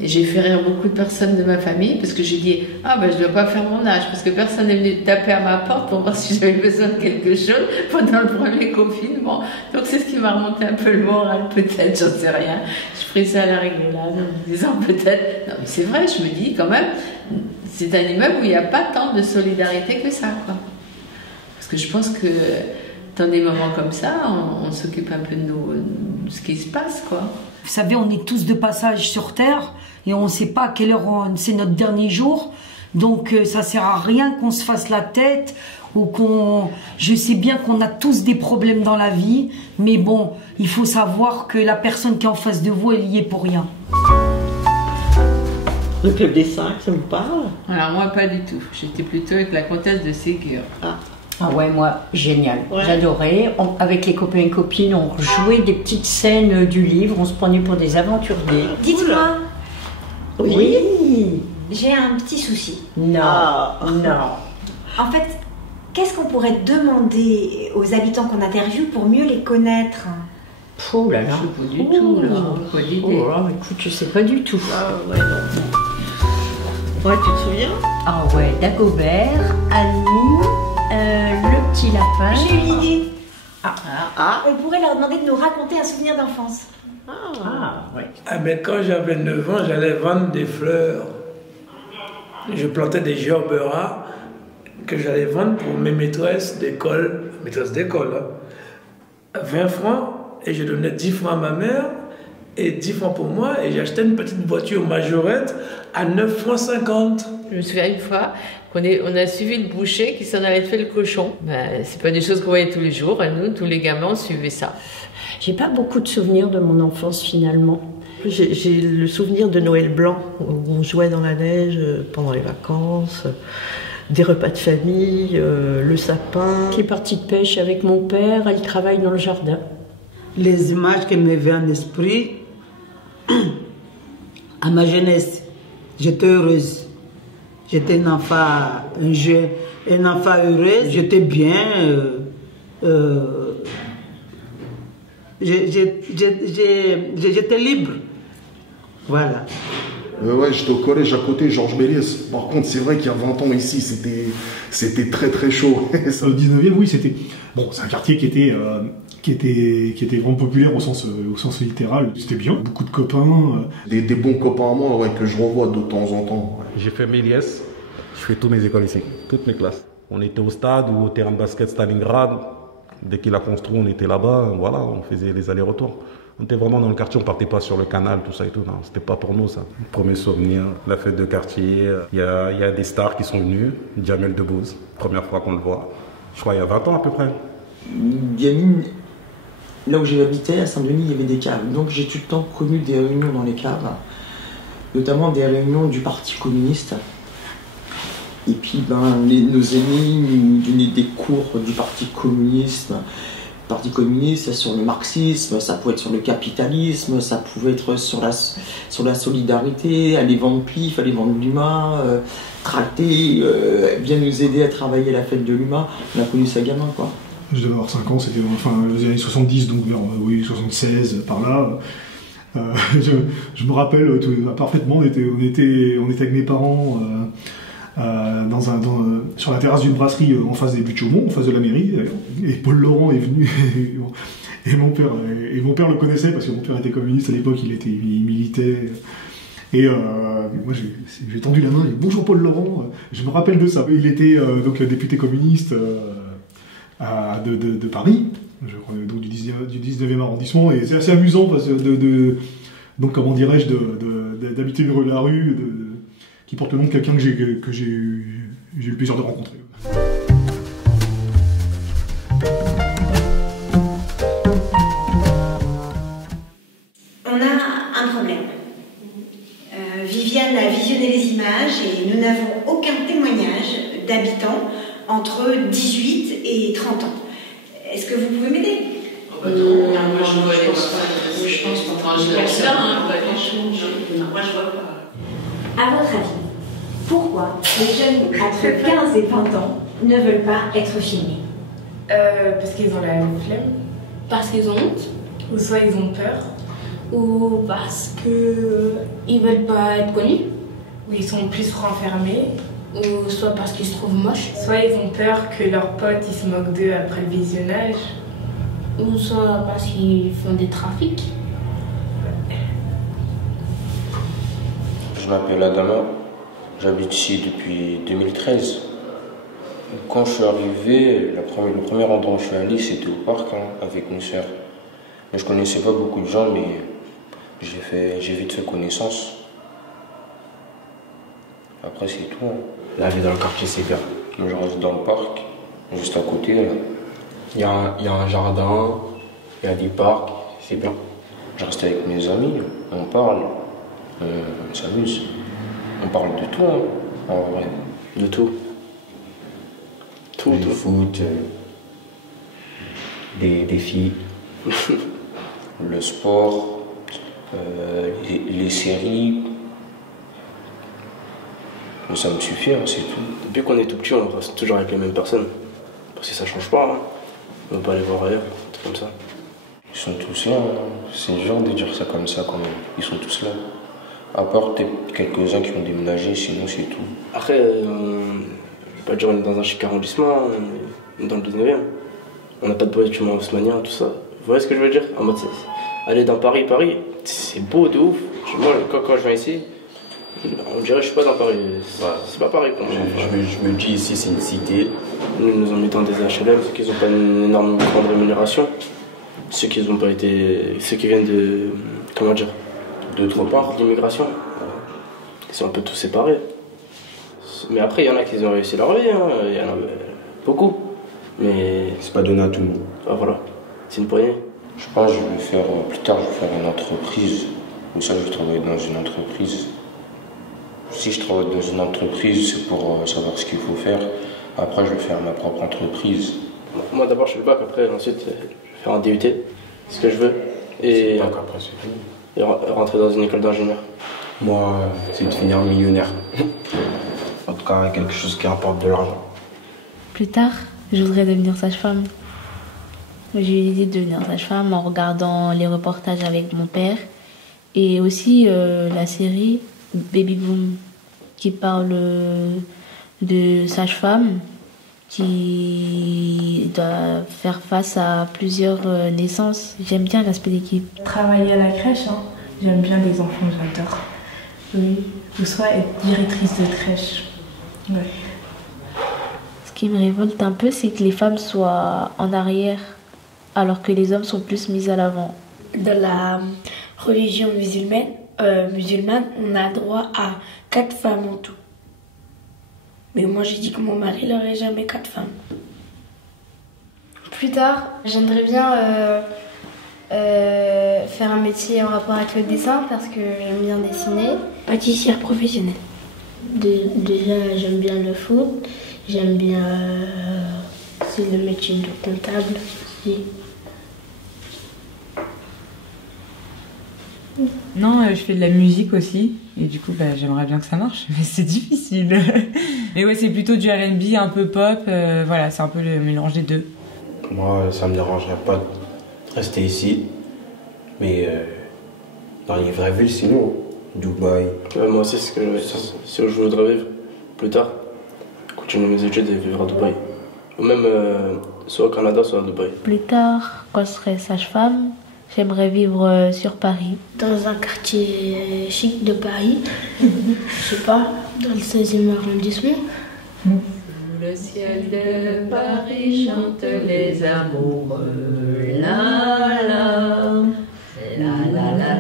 Et j'ai fait rire beaucoup de personnes de ma famille parce que j'ai dit je dois pas faire mon âge parce que personne n'est venu taper à ma porte pour voir si j'avais besoin de quelque chose pendant le premier confinement. Donc c'est ce qui m'a remonté un peu le moral, peut-être, j'en sais rien. Je pris ça à la rigolade en me disant peut-être. Non mais c'est vrai, je me dis quand même, c'est un immeuble où il n'y a pas tant de solidarité que ça, quoi. Parce que je pense que dans des moments comme ça, on s'occupe un peu de ce qui se passe, quoi. Vous savez, on est tous de passage sur Terre et on ne sait pas à quelle heure c'est notre dernier jour. Donc ça sert à rien qu'on se fasse la tête ou Je sais bien qu'on a tous des problèmes dans la vie, mais bon, il faut savoir que la personne qui est en face de vous, elle y est pour rien. Le Club des 5, ça vous parle? Alors moi, pas du tout. J'étais plutôt avec la comtesse de Ségur. Ah ouais, moi, génial. Ouais. J'adorais. Avec les copains et copines, on jouait des petites scènes du livre, on se prenait pour des aventuriers. Dites-moi. Oui. J'ai un petit souci. Non. Non. En fait, qu'est-ce qu'on pourrait demander aux habitants qu'on interviewe pour mieux les connaître? Oh là là. Je sais pas du tout, là. Pas d'idée. Oh là, écoute, je sais pas du tout. Ah ouais, non. Ouais, tu te souviens? Ah ouais, Dagobert, Annie, le petit lapin. J'ai une idée. On pourrait leur demander de nous raconter un souvenir d'enfance. Ouais. Quand j'avais 9 ans, j'allais vendre des fleurs. Je plantais des gerberas que j'allais vendre pour mes maîtresses d'école. 20 francs, et je donnais 10 francs à ma mère et 10 francs pour moi, et j'achetais une petite voiture majorette à 9 francs 50. Je me souviens une fois qu'on a suivi le boucher qui s'en avait fait le cochon. C'est pas des choses qu'on voyait tous les jours, et nous, tous les gamins, on suivait ça. J'ai pas beaucoup de souvenirs de mon enfance finalement. J'ai le souvenir de Noël blanc, où on jouait dans la neige pendant les vacances, des repas de famille, le sapin. Qui est partie de pêche avec mon père, elle travaille dans le jardin. Les images qui me viennent à l'esprit, à ma jeunesse, j'étais heureuse. J'étais une enfant heureuse, j'étais bien. J'étais libre. Voilà. Ouais, j'étais au collège à côté, Georges Méliès. Par contre, c'est vrai qu'il y a 20 ans ici, c'était très très chaud. Le 19e, oui, c'était... Bon, c'est un quartier qui était vraiment populaire au sens littéral. C'était bien, beaucoup de copains. Des bons copains à moi, ouais, que je revois de temps en temps. J'ai fait Méliès, je fais toutes mes écoles ici, toutes mes classes. On était au stade ou au terrain de basket Stalingrad. Dès qu'il a construit, on était là-bas, voilà, on faisait les allers-retours. On était vraiment dans le quartier, on partait pas sur le canal, tout ça et tout. Non, c'était pas pour nous ça. Premier souvenir, la fête de quartier. Il y a des stars qui sont venues. Jamel Debbouze, première fois qu'on le voit. Je crois il y a 20 ans à peu près. Là où j'ai habité, à Saint-Denis, il y avait des caves. Donc j'ai tout le temps connu des réunions dans les caves, notamment des réunions du Parti communiste. Et puis nos amis nous donnaient des cours du Parti communiste. Parti communiste, sur le marxisme, ça pouvait être sur le capitalisme, ça pouvait être sur la solidarité, aller vendre Pif, aller vendre l'UMA, tracter, bien nous aider à travailler la fête de l'UMA. On a connu ça gamin, quoi. Je devais avoir 5 ans, c'était les années 70, donc vers 76, par là. Je me rappelle parfaitement, on était avec mes parents sur la terrasse d'une brasserie en face des buts de Chaumont, en face de la mairie, et Paul Laurent est venu, et mon père le connaissait parce que mon père était communiste à l'époque, il militait. Et moi j'ai tendu la main, et bonjour Paul Laurent, je me rappelle de ça. Il était donc député communiste de Paris, je crois, donc du 19e arrondissement, et c'est assez amusant parce que donc comment dirais-je, d'habiter la rue qui porte le nom de quelqu'un que j'ai eu le plaisir de rencontrer. On a un problème. Viviane a visionné les images et nous n'avons aucun témoignage d'habitants entre 18 et 30 ans. Est-ce que vous pouvez m'aider? Moi, je pense pas. Moi, je vois pas. À votre avis, pourquoi les jeunes entre 15 et 20 ans ne veulent pas être filmés? Parce qu'ils ont la flemme. Parce qu'ils ont honte. Ou soit ils ont peur. Ou parce qu'ils veulent pas être connus. Ou ils sont plus renfermés. Ou soit parce qu'ils se trouvent moches. Soit ils ont peur que leurs potes ils se moquent d'eux après le visionnage. Ou soit parce qu'ils font des trafics. Je m'appelle Adama, j'habite ici depuis 2013. Quand je suis arrivé, le premier endroit où je suis allé, c'était au parc avec mes soeurs. Mais je connaissais pas beaucoup de gens, mais j'ai vite fait connaissance. Après, c'est tout. La vie dans le quartier, c'est bien. Je reste dans le parc, juste à côté. Là. Il y a un jardin, il y a des parcs, c'est bien. Je reste avec mes amis, on parle, on s'amuse. On parle de tout, en vrai. De tout. Tout. Du foot, des filles. Le sport, les séries. Ça me suffit, c'est tout. Depuis qu'on est tout petit, on reste toujours avec les mêmes personnes. Parce que ça change pas. On va pas aller voir ailleurs, c'est comme ça. Ils sont tous là. C'est dur de dire ça comme ça quand même. Ils sont tous là. À part peut-être quelques-uns qui ont déménagé, sinon c'est tout. Après, je vais pas dire on est dans un chic arrondissement, on est dans le 19e. On n'a pas de bâtiment haussmannien, tout ça. Vous voyez ce que je veux dire? En mode, aller dans Paris, c'est beau de ouf. Moi, quand je viens ici, on dirait que je suis pas dans Paris. C'est pas Paris pour moi. Je me dis ici, c'est une cité. Nous en mettons des HLM, ceux qui n'ont pas une énorme grande rémunération. Ceux qui viennent de. Comment dire? D'autre part, d'immigration. Ils sont un peu tous séparés. Mais après, il y en a qui ont réussi leur vie, il y en a beaucoup. Mais. C'est pas donné à tout le monde. Ah voilà, c'est une poignée. Je pense que plus tard, je vais faire une entreprise. Ou ça, je vais travailler dans une entreprise. Si je travaille dans une entreprise, c'est pour savoir ce qu'il faut faire. Après, je vais faire ma propre entreprise. Moi, d'abord, je fais le bac. Après, ensuite, je vais faire un DUT. C'est ce que je veux. Et après, c'est fini. Et rentrer dans une école d'ingénieur. Moi, c'est de finir millionnaire. En tout cas, quelque chose qui rapporte de l'argent. Plus tard, je voudrais devenir sage-femme. J'ai eu l'idée de devenir sage-femme en regardant les reportages avec mon père. Et aussi la série Baby Boom, qui parle de sage-femme qui doit faire face à plusieurs naissances. J'aime bien l'aspect d'équipe. Travailler à la crèche, hein. J'aime bien les enfants, j'adore. Oui, ou soit être directrice de crèche. Ouais. Ce qui me révolte un peu, c'est que les femmes soient en arrière, alors que les hommes sont plus mis à l'avant. Dans la religion musulmane, on a droit à 4 femmes en tout. Mais moi, j'ai dit que mon mari n'aurait jamais 4 femmes. Plus tard, j'aimerais bien faire un métier en rapport avec le dessin parce que j'aime bien dessiner. Pâtissière professionnelle. Déjà, j'aime bien le foot. J'aime bien c'est le métier de comptable aussi. Non, je fais de la musique aussi, et du coup, j'aimerais bien que ça marche, mais c'est difficile. Mais ouais, c'est plutôt du R&B, un peu pop, voilà, c'est un peu le mélange des deux. Moi, ça me dérangerait pas de rester ici, mais dans les vraies villes, sinon, Dubaï. Ouais, moi aussi, c'est ce que je voudrais vivre plus tard. Continuer mes études et vivre à Dubaï. Ou même soit au Canada, soit à Dubaï. Plus tard, quand je serai sage-femme, j'aimerais vivre sur Paris. Dans un quartier chic de Paris, je sais pas, dans le 16e arrondissement. Sous le ciel de Paris chantent les amoureux. La la la la la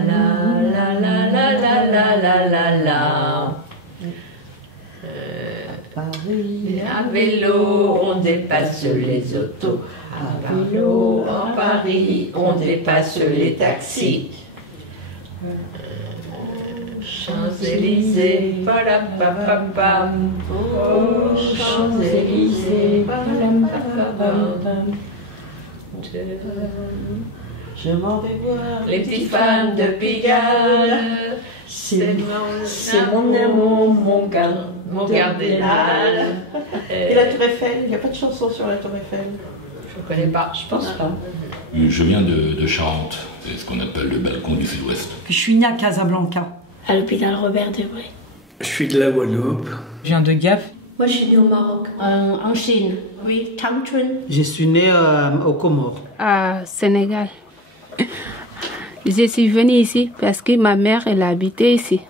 la la la la la la la la. Paris, à vélo, on dépasse les autos. À vélo, en Paris, on dépasse les taxis. Champs-Élysées, palapapapam. Oh, Champs-Élysées, palapapapam. Je m'en vais voir les petites femmes de Pigalle. C'est mon amour, mon cardinal. Et la Tour Eiffel, il n'y a pas de chanson sur la Tour Eiffel. Je ne connais pas, je pense pas. Je viens de Charente, c'est ce qu'on appelle le balcon du Sud-Ouest. Je suis née à Casablanca. À l'hôpital Robert Debré. Je suis de la Guadeloupe. Je viens de Gap. Moi, je suis née au Maroc. En Chine. Oui, Tangchun. Je suis née au Comores. À Sénégal. Je suis venue ici parce que ma mère, elle habitait ici.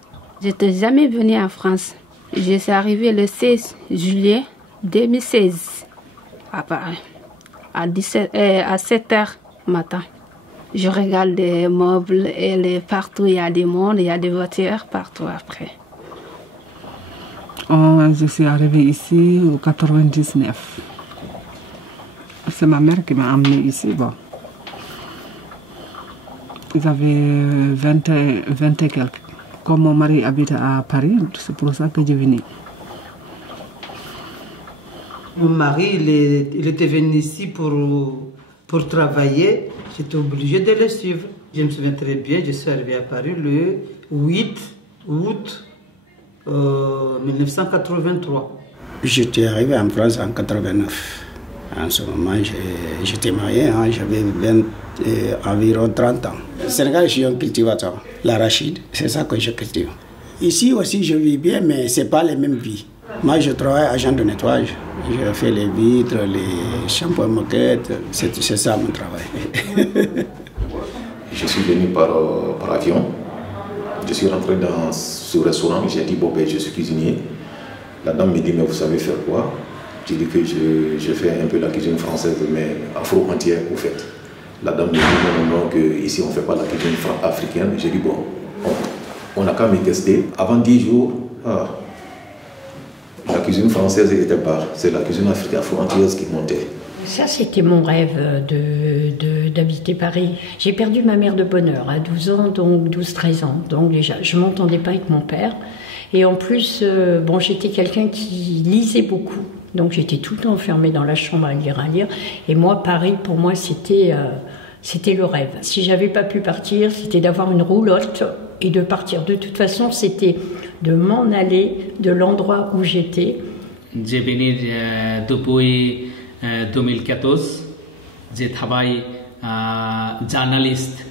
Je n'étais jamais venue en France. Je suis arrivée le 16 juillet 2016 à Paris, à 7h matin. Je regarde les meubles et partout il y a des mondes, il y a des voitures partout après. Je suis arrivée ici en 99. C'est ma mère qui m'a amenée ici. Bon. J'avais 20 et quelques. Comme mon mari habite à Paris, c'est pour ça que je venais. Mon mari, il était venu ici pour travailler. J'étais obligée de le suivre. Je me souviens très bien, je suis arrivée à Paris le 8 août 1983. J'étais arrivé en France en 89. En ce moment, j'étais marié, hein, j'avais environ 30 ans. Au Sénégal, je suis un cultivateur, l'arachide, c'est ça que je cultive. Ici aussi, je vis bien, mais ce n'est pas les mêmes vies. Moi, je travaille agent de nettoyage. Je fais les vitres, les shampoings moquettes, c'est ça mon travail. Je suis venu par avion. Je suis rentré dans ce restaurant, j'ai dit, bon, ben, je suis cuisinier. La dame me dit, mais vous savez faire quoi? J'ai dit que je fais un peu la cuisine française, mais afro-entière, au fait. La dame me dit, non, qu'ici on ne fait pas la cuisine africaine. J'ai dit, bon, on n'a qu'à me tester. Avant 10 jours, la cuisine française était pas. C'est la cuisine africaine afro-entière qui montait. Ça, c'était mon rêve d'habiter Paris. J'ai perdu ma mère de bonne heure à 12 ans, donc 12-13 ans. Donc déjà, je ne m'entendais pas avec mon père. Et en plus, bon, j'étais quelqu'un qui lisait beaucoup. Donc j'étais tout le temps enfermée dans la chambre à lire. Et moi, Paris, pour moi, c'était le rêve. Si j'avais pas pu partir, c'était d'avoir une roulotte et de partir. De toute façon, c'était de m'en aller de l'endroit où j'étais. J'ai venu depuis 2014. J'ai travaillé journaliste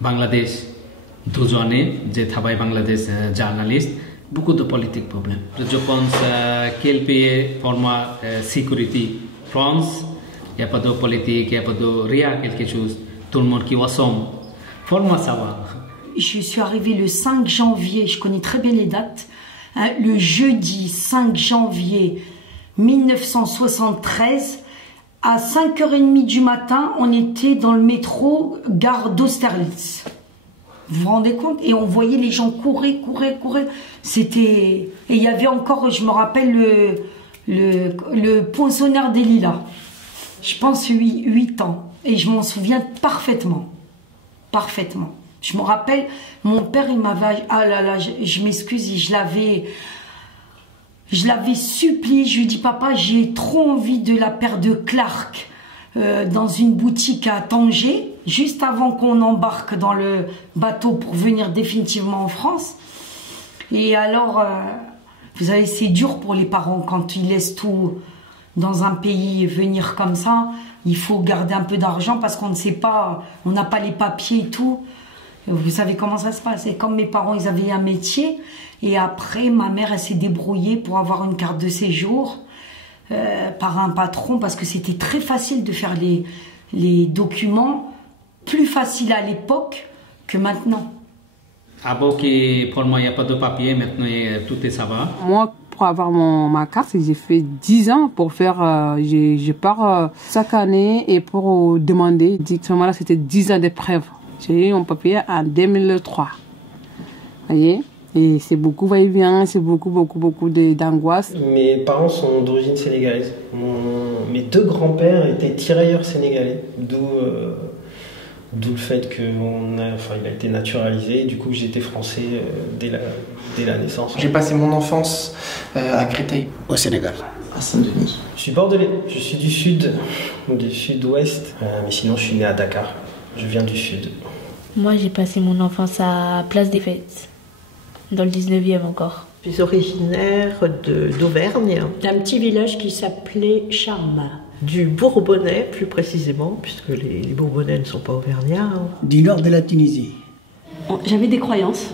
Bangladesh 12 années, j'ai travaillé au Bangladesh, journaliste. Beaucoup de politiques problèmes. Je pense quel pays pour moi sécurité. France, il n'y a pas de politique, il n'y a pas de rien, quelque chose. Tout le monde qui est ensemble. Pour moi, ça va. Je suis arrivée le 5 janvier, je connais très bien les dates. Le jeudi 5 janvier 1973, à 5h30 du matin, on était dans le métro gare d'Austerlitz. Vous vous rendez compte? Et on voyait les gens courir. C'était... Et il y avait encore, je me rappelle, le poinçonneur des lilas. Je pense 8 ans. Et je m'en souviens parfaitement. Parfaitement. Je me rappelle, mon père, il m'avait... Ah là là, je m'excuse, je l'avais supplié. Je lui ai dit, papa, j'ai trop envie de la paire de Clark dans une boutique à Tanger, juste avant qu'on embarque dans le bateau pour venir définitivement en France. Et alors, vous savez, c'est dur pour les parents quand ils laissent tout dans un pays venir comme ça. Il faut garder un peu d'argent parce qu'on ne sait pas, on n'a pas les papiers et tout. Vous savez comment ça se passe. Et comme mes parents, ils avaient un métier, et après, ma mère, elle s'est débrouillée pour avoir une carte de séjour par un patron, parce que c'était très facile de faire les documents, plus facile à l'époque que maintenant. Avant que pour moi, il n'y a pas de papier, maintenant tout est ça va. Moi, pour avoir ma carte, j'ai fait 10 ans pour faire... je pars chaque année et pour demander. Directement là, c'était 10 ans d'épreuve. J'ai eu mon papier en 2003. Vous voyez? Et c'est beaucoup va-et-vient, c'est beaucoup d'angoisse. Mes parents sont d'origine sénégalaise. Mes 2 grands-pères étaient tirailleurs sénégalais, d'où le fait qu'il a été naturalisé. Du coup, j'étais français dès la naissance. J'ai passé mon enfance à Créteil, au Sénégal, à Saint-Denis. Je suis bordelais, je suis du sud-ouest, mais sinon je suis né à Dakar. Je viens du sud. Moi, j'ai passé mon enfance à Place des Fêtes, dans le 19e encore. Je suis originaire d'Auvergne. D'un petit village qui s'appelait Charma. Du Bourbonnais, plus précisément, puisque les Bourbonnais ne sont pas auvergnats. Du nord de la Tunisie. J'avais des croyances.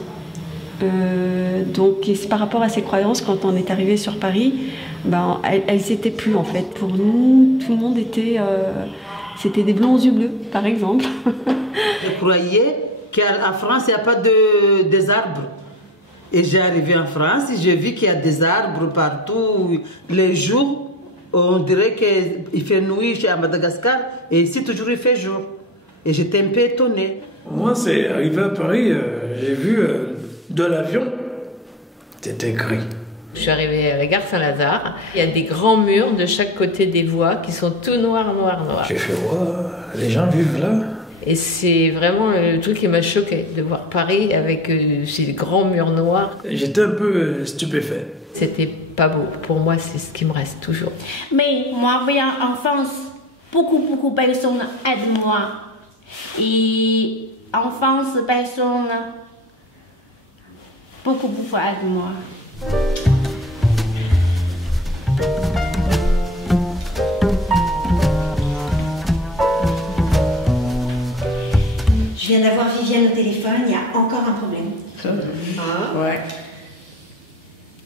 Donc c'est par rapport à ces croyances, quand on est arrivé sur Paris, elles n'étaient plus en fait. Pour nous, tout le monde était... c'était des blancs aux yeux bleus, par exemple. Je croyais qu'en France, il n'y a pas des arbres. Et j'ai arrivé en France et j'ai vu qu'il y a des arbres partout. Les jours, on dirait qu'il fait nuit à Madagascar et ici, toujours, il fait jour. Et j'étais un peu étonnée. Moi, c'est arrivé à Paris, j'ai vu de l'avion, c'était gris. Je suis arrivée à la gare Saint-Lazare. Il y a des grands murs de chaque côté des voies qui sont tout noirs. J'ai fait, les gens vivent là. Et c'est vraiment le truc qui m'a choqué de voir Paris avec ces grands murs noirs. J'étais un peu stupéfait. C'était pas beau. Pour moi, c'est ce qui me reste toujours. Mais moi, en France, beaucoup de personnes aident moi. Et en France, personne beaucoup aident moi. Je viens d'avoir Viviane au téléphone, il y a encore un problème. Ouais.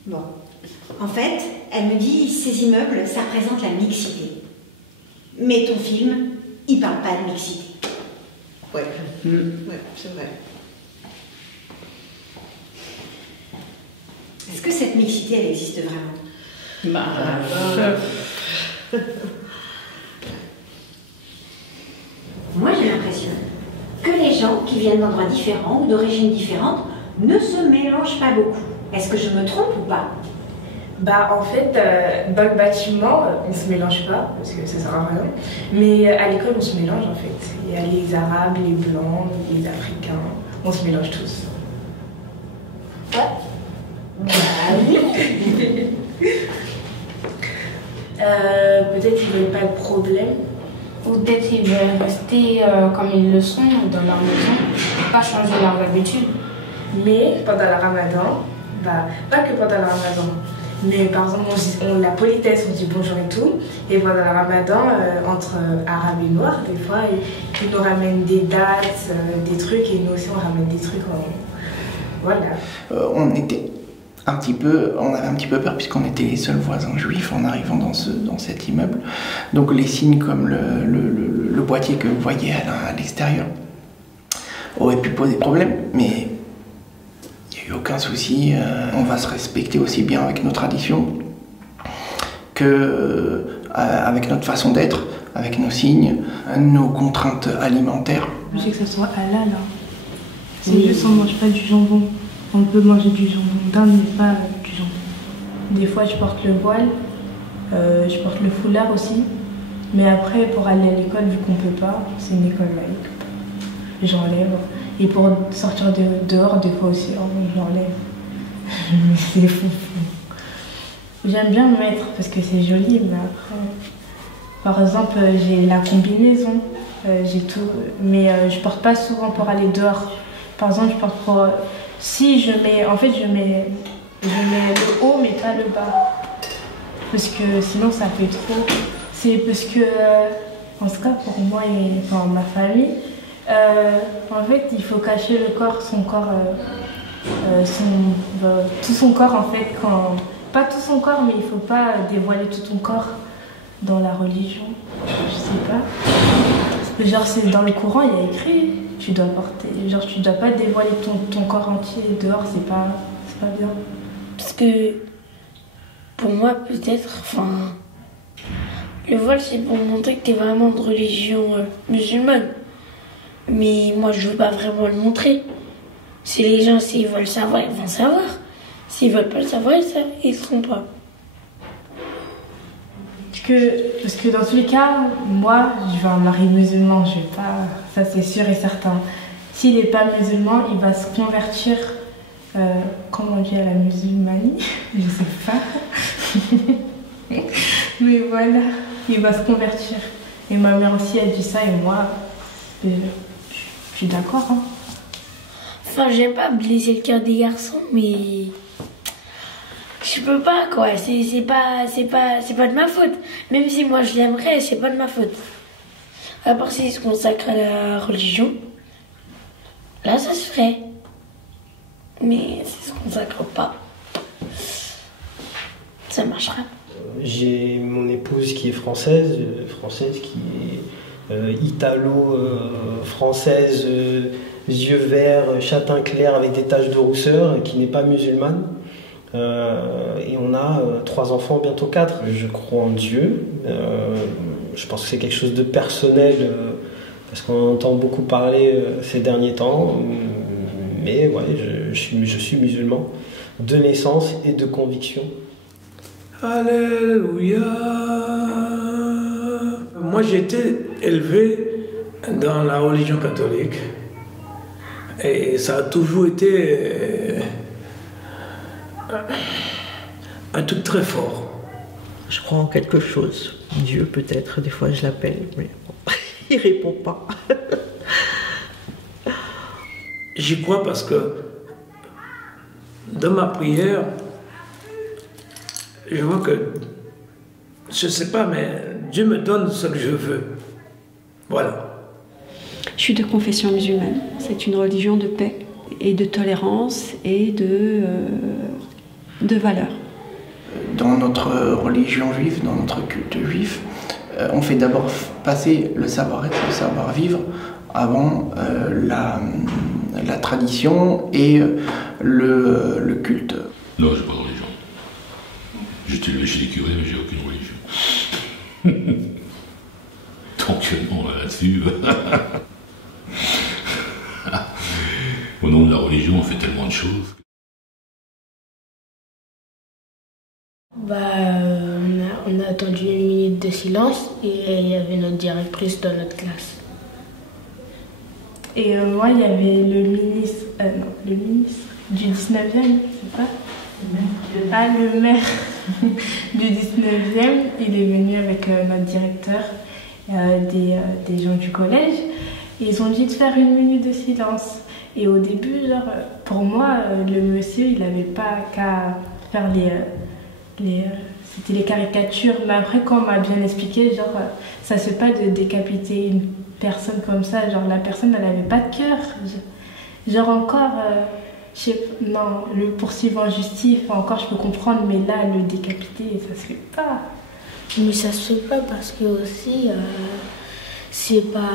Bon. En fait, elle me dit, ces immeubles, ça représente la mixité. Mais ton film, il parle pas de mixité. Ouais, ouais, c'est vrai. Est-ce que cette mixité, elle existe vraiment? Moi, j'ai l'impression que les gens qui viennent d'endroits différents ou d'origines différentes ne se mélangent pas beaucoup. Est-ce que je me trompe ou pas? En fait, dans le bâtiment, on ne se mélange pas, parce que ça sert à rien. Mais à l'école, on se mélange en fait. Il y a les Arabes, les Blancs, les Africains, on se mélange tous. Ouais. Oui. Peut-être qu'ils veulent pas de problème. Ou peut-être qu'ils veulent rester comme ils le sont dans leur maison, pas changer leurs habitudes. Mais pendant le Ramadan, pas que pendant le Ramadan, mais par exemple on la politesse, on dit bonjour et tout. Et pendant le Ramadan, entre Arabes et Noirs, des fois ils nous ramènent des dates, des trucs, et nous aussi on ramène des trucs. Voilà. On avait un petit peu peur puisqu'on était les seuls voisins juifs en arrivant dans cet immeuble. Donc les signes comme le boîtier que vous voyez à l'extérieur auraient pu poser problème, mais il n'y a eu aucun souci. On va se respecter aussi bien avec nos traditions que avec notre façon d'être, avec nos signes, nos contraintes alimentaires. Je sais que ça soit halal. C'est juste on ne mange pas du jambon. On peut manger du jambon d'Inde, mais pas du jambon. Des fois, je porte le voile, je porte le foulard aussi. Mais après, pour aller à l'école, vu qu'on ne peut pas, c'est une école laïque, j'enlève. Et pour sortir dehors, des fois aussi, j'enlève. C'est fou. J'aime bien me mettre parce que c'est joli, mais après... Par exemple, j'ai la combinaison, j'ai tout, mais je porte pas souvent pour aller dehors. Par exemple, je porte pour... Si je mets... En fait, je mets le haut, mais pas le bas. Parce que sinon, ça fait trop. C'est parce que, en tout cas, pour moi et pour ma famille, en fait, il faut cacher le corps, son corps, tout son corps, en fait, quand... Pas tout son corps, mais il faut pas dévoiler tout ton corps dans la religion. Je sais pas. Genre, c'est dans le Coran, il y a écrit, tu dois porter... Genre, tu dois pas dévoiler ton corps entier dehors, c'est pas bien. Parce que, pour moi, peut-être, enfin... Le voile, c'est pour montrer que t'es vraiment de religion musulmane. Mais moi, je veux pas vraiment le montrer. Si les gens, s'ils veulent savoir, ils vont savoir. S'ils veulent pas le savoir, ils ne seront pas. Parce que dans tous les cas, moi, je veux un mari musulman, je vais pas... Ça, c'est sûr et certain. S'il n'est pas musulman, il va se convertir, comment on dit, à la musulmanie, je sais pas. Mais voilà, il va se convertir. Et ma mère aussi a dit ça, et moi, je suis d'accord. Hein. Enfin, j'aime pas blesser le cœur des garçons, mais... Je peux pas, quoi. C'est pas de ma faute. Même si moi je l'aimerais, c'est pas de ma faute. À part s'il se consacre à la religion, là ça se ferait. Mais s'il se consacre pas, ça marchera. J'ai mon épouse qui est française qui est italo-française, yeux verts, châtain clair avec des taches de rousseur, qui n'est pas musulmane. Et on a 3 enfants, bientôt 4. Je crois en Dieu. Je pense que c'est quelque chose de personnel parce qu'on entend beaucoup parler ces derniers temps. Mais ouais, je suis musulman de naissance et de conviction. Alléluia. Moi, j'ai été élevé dans la religion catholique et ça a toujours été un truc très fort. Je crois en quelque chose. Dieu peut-être, des fois je l'appelle, mais bon, il répond pas. J'y crois parce que dans ma prière, je vois que, je sais pas, mais Dieu me donne ce que je veux. Voilà. Je suis de confession musulmane. C'est une religion de paix et de tolérance et de valeurs. Dans notre religion juive, dans notre culte juif, on fait d'abord passer le savoir-être, le savoir-vivre avant la tradition et le culte. Non, j'ai pas de religion. J'étais élevé chez les curés, mais j'ai aucune religion. Donc non, là-dessus... Au nom de la religion, on fait tellement de choses. On a attendu 1 minute de silence et il y avait notre directrice dans notre classe. Et moi, il y avait le ministre du 19e, c'est pas? Le maire du 19e, il est venu avec notre directeur, des gens du collège, et ils ont dit de faire 1 minute de silence. Et au début, genre, pour moi, le monsieur, il n'avait pas qu'à faire c'était les caricatures, mais après quand on m'a bien expliqué, genre ça se fait pas de décapiter une personne comme ça, genre la personne elle avait pas de cœur. Genre encore, non, le poursuivre en justice, encore je peux comprendre, mais là le décapiter, ça se fait pas. Mais ça se fait pas parce que aussi, c'est pas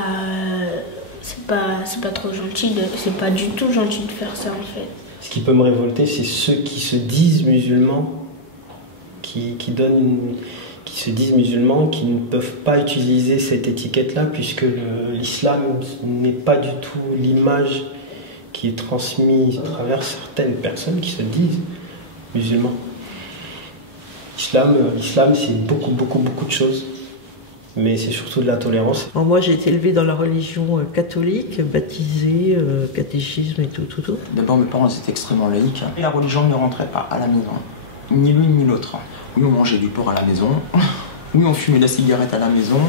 trop gentil, c'est pas du tout gentil de faire ça en fait. Ce qui peut me révolter, c'est ceux qui se disent musulmans, qui se disent musulmans, qui ne peuvent pas utiliser cette étiquette-là, puisque l'islam n'est pas du tout l'image qui est transmise à travers certaines personnes qui se disent musulmans. L'islam, c'est beaucoup de choses, mais c'est surtout de la tolérance. Bon, moi, j'ai été élevée dans la religion catholique, baptisée, catéchisme et tout. D'abord, mes parents étaient extrêmement laïcs. Et la religion ne rentrait pas à la maison, ni l'une ni l'autre. Oui, on mangeait du porc à la maison. Oui, on fumait la cigarette à la maison.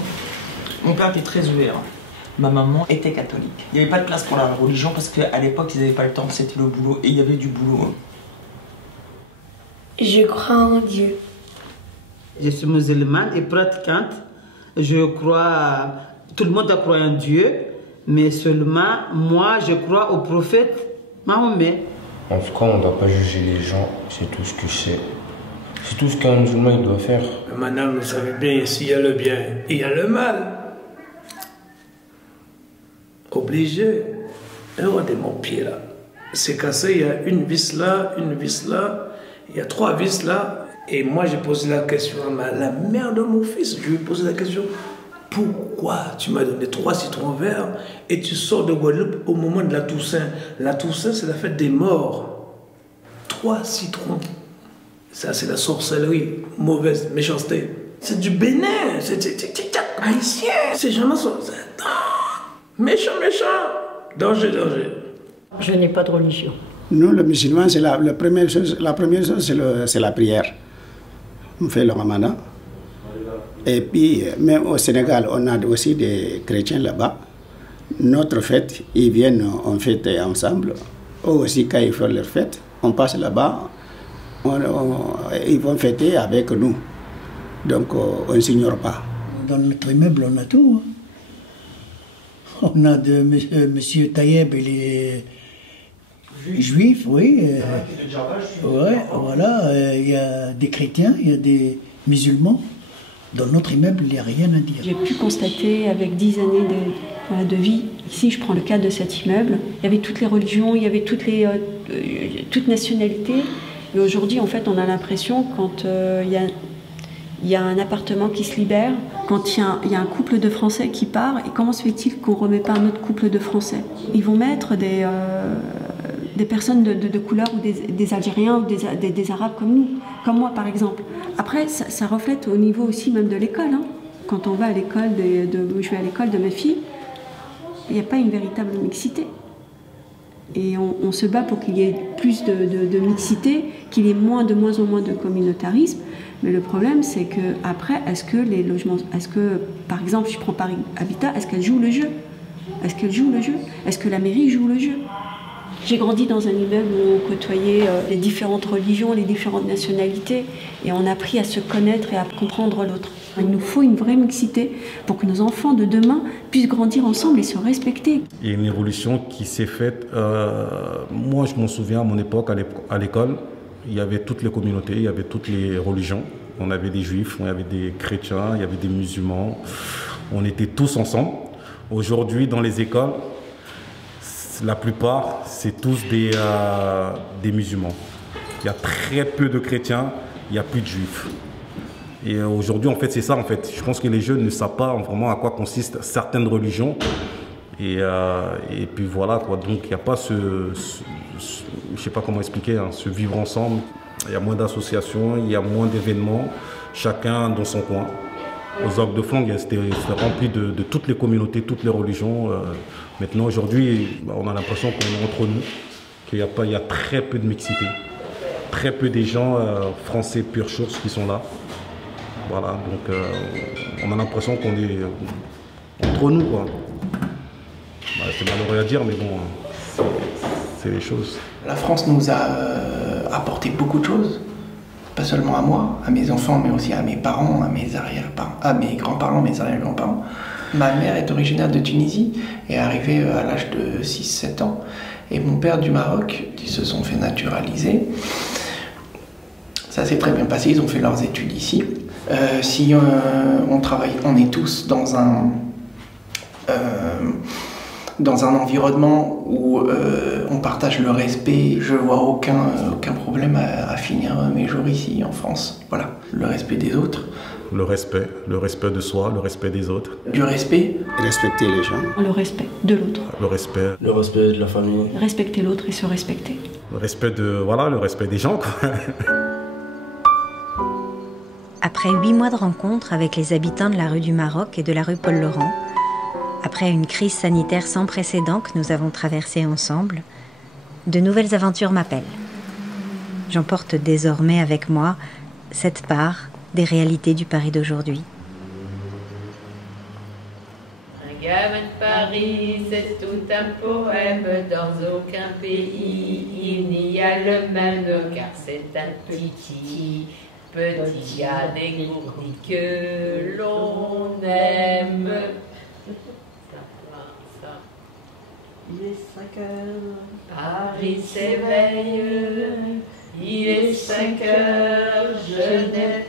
Mon père était très ouvert. Ma maman était catholique. Il n'y avait pas de place pour la religion parce qu'à l'époque, ils n'avaient pas le temps, c'était le boulot. Et il y avait du boulot. Je crois en Dieu. Je suis musulmane et pratiquante. Je crois, tout le monde croit en Dieu, mais seulement moi, je crois au prophète Mahomet. En tout cas, on ne doit pas juger les gens, c'est tout ce que je sais. C'est tout ce qu'un musulman il doit faire. Maintenant, vous savez bien, s'il y a le bien, il y a le mal. Obligé. Regardez mon pied là. C'est cassé, il y a une vis là, il y a 3 vis là. Et moi, j'ai posé la question à la mère de mon fils. Je lui ai posé la question, pourquoi tu m'as donné 3 citrons verts et tu sors de Guadeloupe au moment de la Toussaint? La Toussaint, c'est la fête des morts. 3 citrons. Ça, c'est la sorcellerie, mauvaise, méchanceté. C'est du Bénin, c'est haïtien. Ces gens-là sont méchants, danger. Je n'ai pas de religion. Nous, les musulmans, c'est la première chose, c'est la prière. On fait le ramadan. Et puis, même au Sénégal, on a aussi des chrétiens là-bas. Notre fête, ils viennent, on fête ensemble. Eux aussi, quand ils font leur fête, on passe là-bas. Ils vont fêter avec nous. Donc, on ne s'ignore pas. Dans notre immeuble, on a tout. On a de Monsieur Taïeb, il est juif, oui. Ouais, voilà. Il y a des chrétiens, il y a des musulmans. Dans notre immeuble, il n'y a rien à dire. J'ai pu constater avec 10 années de vie, ici je prends le cas de cet immeuble, il y avait toutes les religions, il y avait toutes nationalités. Et aujourd'hui, en fait, on a l'impression quand il y a un appartement qui se libère, quand il y a un couple de Français qui part, et comment se fait-il qu'on ne remet pas un autre couple de Français? Ils vont mettre des personnes de couleur, ou des Algériens, ou des Arabes comme nous, comme moi par exemple. Après, ça reflète au niveau aussi même de l'école. Hein. Quand on va à l'école, je vais à l'école de ma fille, il n'y a pas une véritable mixité. Et on se bat pour qu'il y ait plus de mixité, qu'il y ait de moins en moins de communautarisme. Mais le problème, c'est que après, est-ce que, par exemple, je prends Paris Habitat, est-ce qu'elle joue le jeu? Est-ce que la mairie joue le jeu? J'ai grandi dans un immeuble où on côtoyait les différentes religions, les différentes nationalités, et on a appris à se connaître et à comprendre l'autre. Il nous faut une vraie mixité pour que nos enfants de demain puissent grandir ensemble et se respecter. Il y a une évolution qui s'est faite. Moi, je m'en souviens, à mon époque, à l'école, il y avait toutes les communautés, il y avait toutes les religions. On avait des juifs, on avait des chrétiens, il y avait des musulmans. On était tous ensemble. Aujourd'hui, dans les écoles, la plupart, c'est tous des musulmans. Il y a très peu de chrétiens, il n'y a plus de juifs. Et aujourd'hui, en fait, c'est ça, en fait. Je pense que les jeunes ne savent pas vraiment à quoi consistent certaines religions. Et puis voilà, quoi. Donc, il n'y a pas je ne sais pas comment expliquer, hein, ce vivre ensemble. Il y a moins d'associations, il y a moins d'événements, chacun dans son coin. Aux Orgues de Flandre, c'était rempli de toutes les communautés, toutes les religions. Maintenant, aujourd'hui, on a l'impression qu'on est entre nous, qu'il y a très peu de mixité. Très peu des gens français pure source qui sont là. Voilà, donc on a l'impression qu'on est entre nous, quoi. C'est malheureux à dire, mais bon, c'est les choses. La France nous a apporté beaucoup de choses, pas seulement à moi, à mes enfants, mais aussi à mes parents, à mes arrière-parents, à mes grands-parents, mes arrière-grands-parents. Ma mère est originaire de Tunisie et est arrivée à l'âge de 6-7 ans. Et mon père du Maroc, qui se sont fait naturaliser. Ça s'est très bien passé, ils ont fait leurs études ici. Si on travaille, on est tous dans un environnement où on partage le respect, je vois aucun problème à finir mes jours ici en France. Voilà, le respect des autres. Le respect de soi, le respect des autres. Du respect. Respecter les gens. Le respect de l'autre. Le respect de la famille. Respecter l'autre et se respecter. Le respect le respect des gens, quoi. Après 8 mois de rencontres avec les habitants de la rue du Maroc et de la rue Paul-Laurent, après une crise sanitaire sans précédent que nous avons traversée ensemble, de nouvelles aventures m'appellent. J'emporte désormais avec moi cette part des réalités du Paris d'aujourd'hui. Un gamin de Paris, c'est tout un poème, dans aucun pays il n'y a le même, car c'est un petit gars dégourdi que l'on aime. Il est 5 heures. Paris s'éveille, il est 5 heures, je n'ai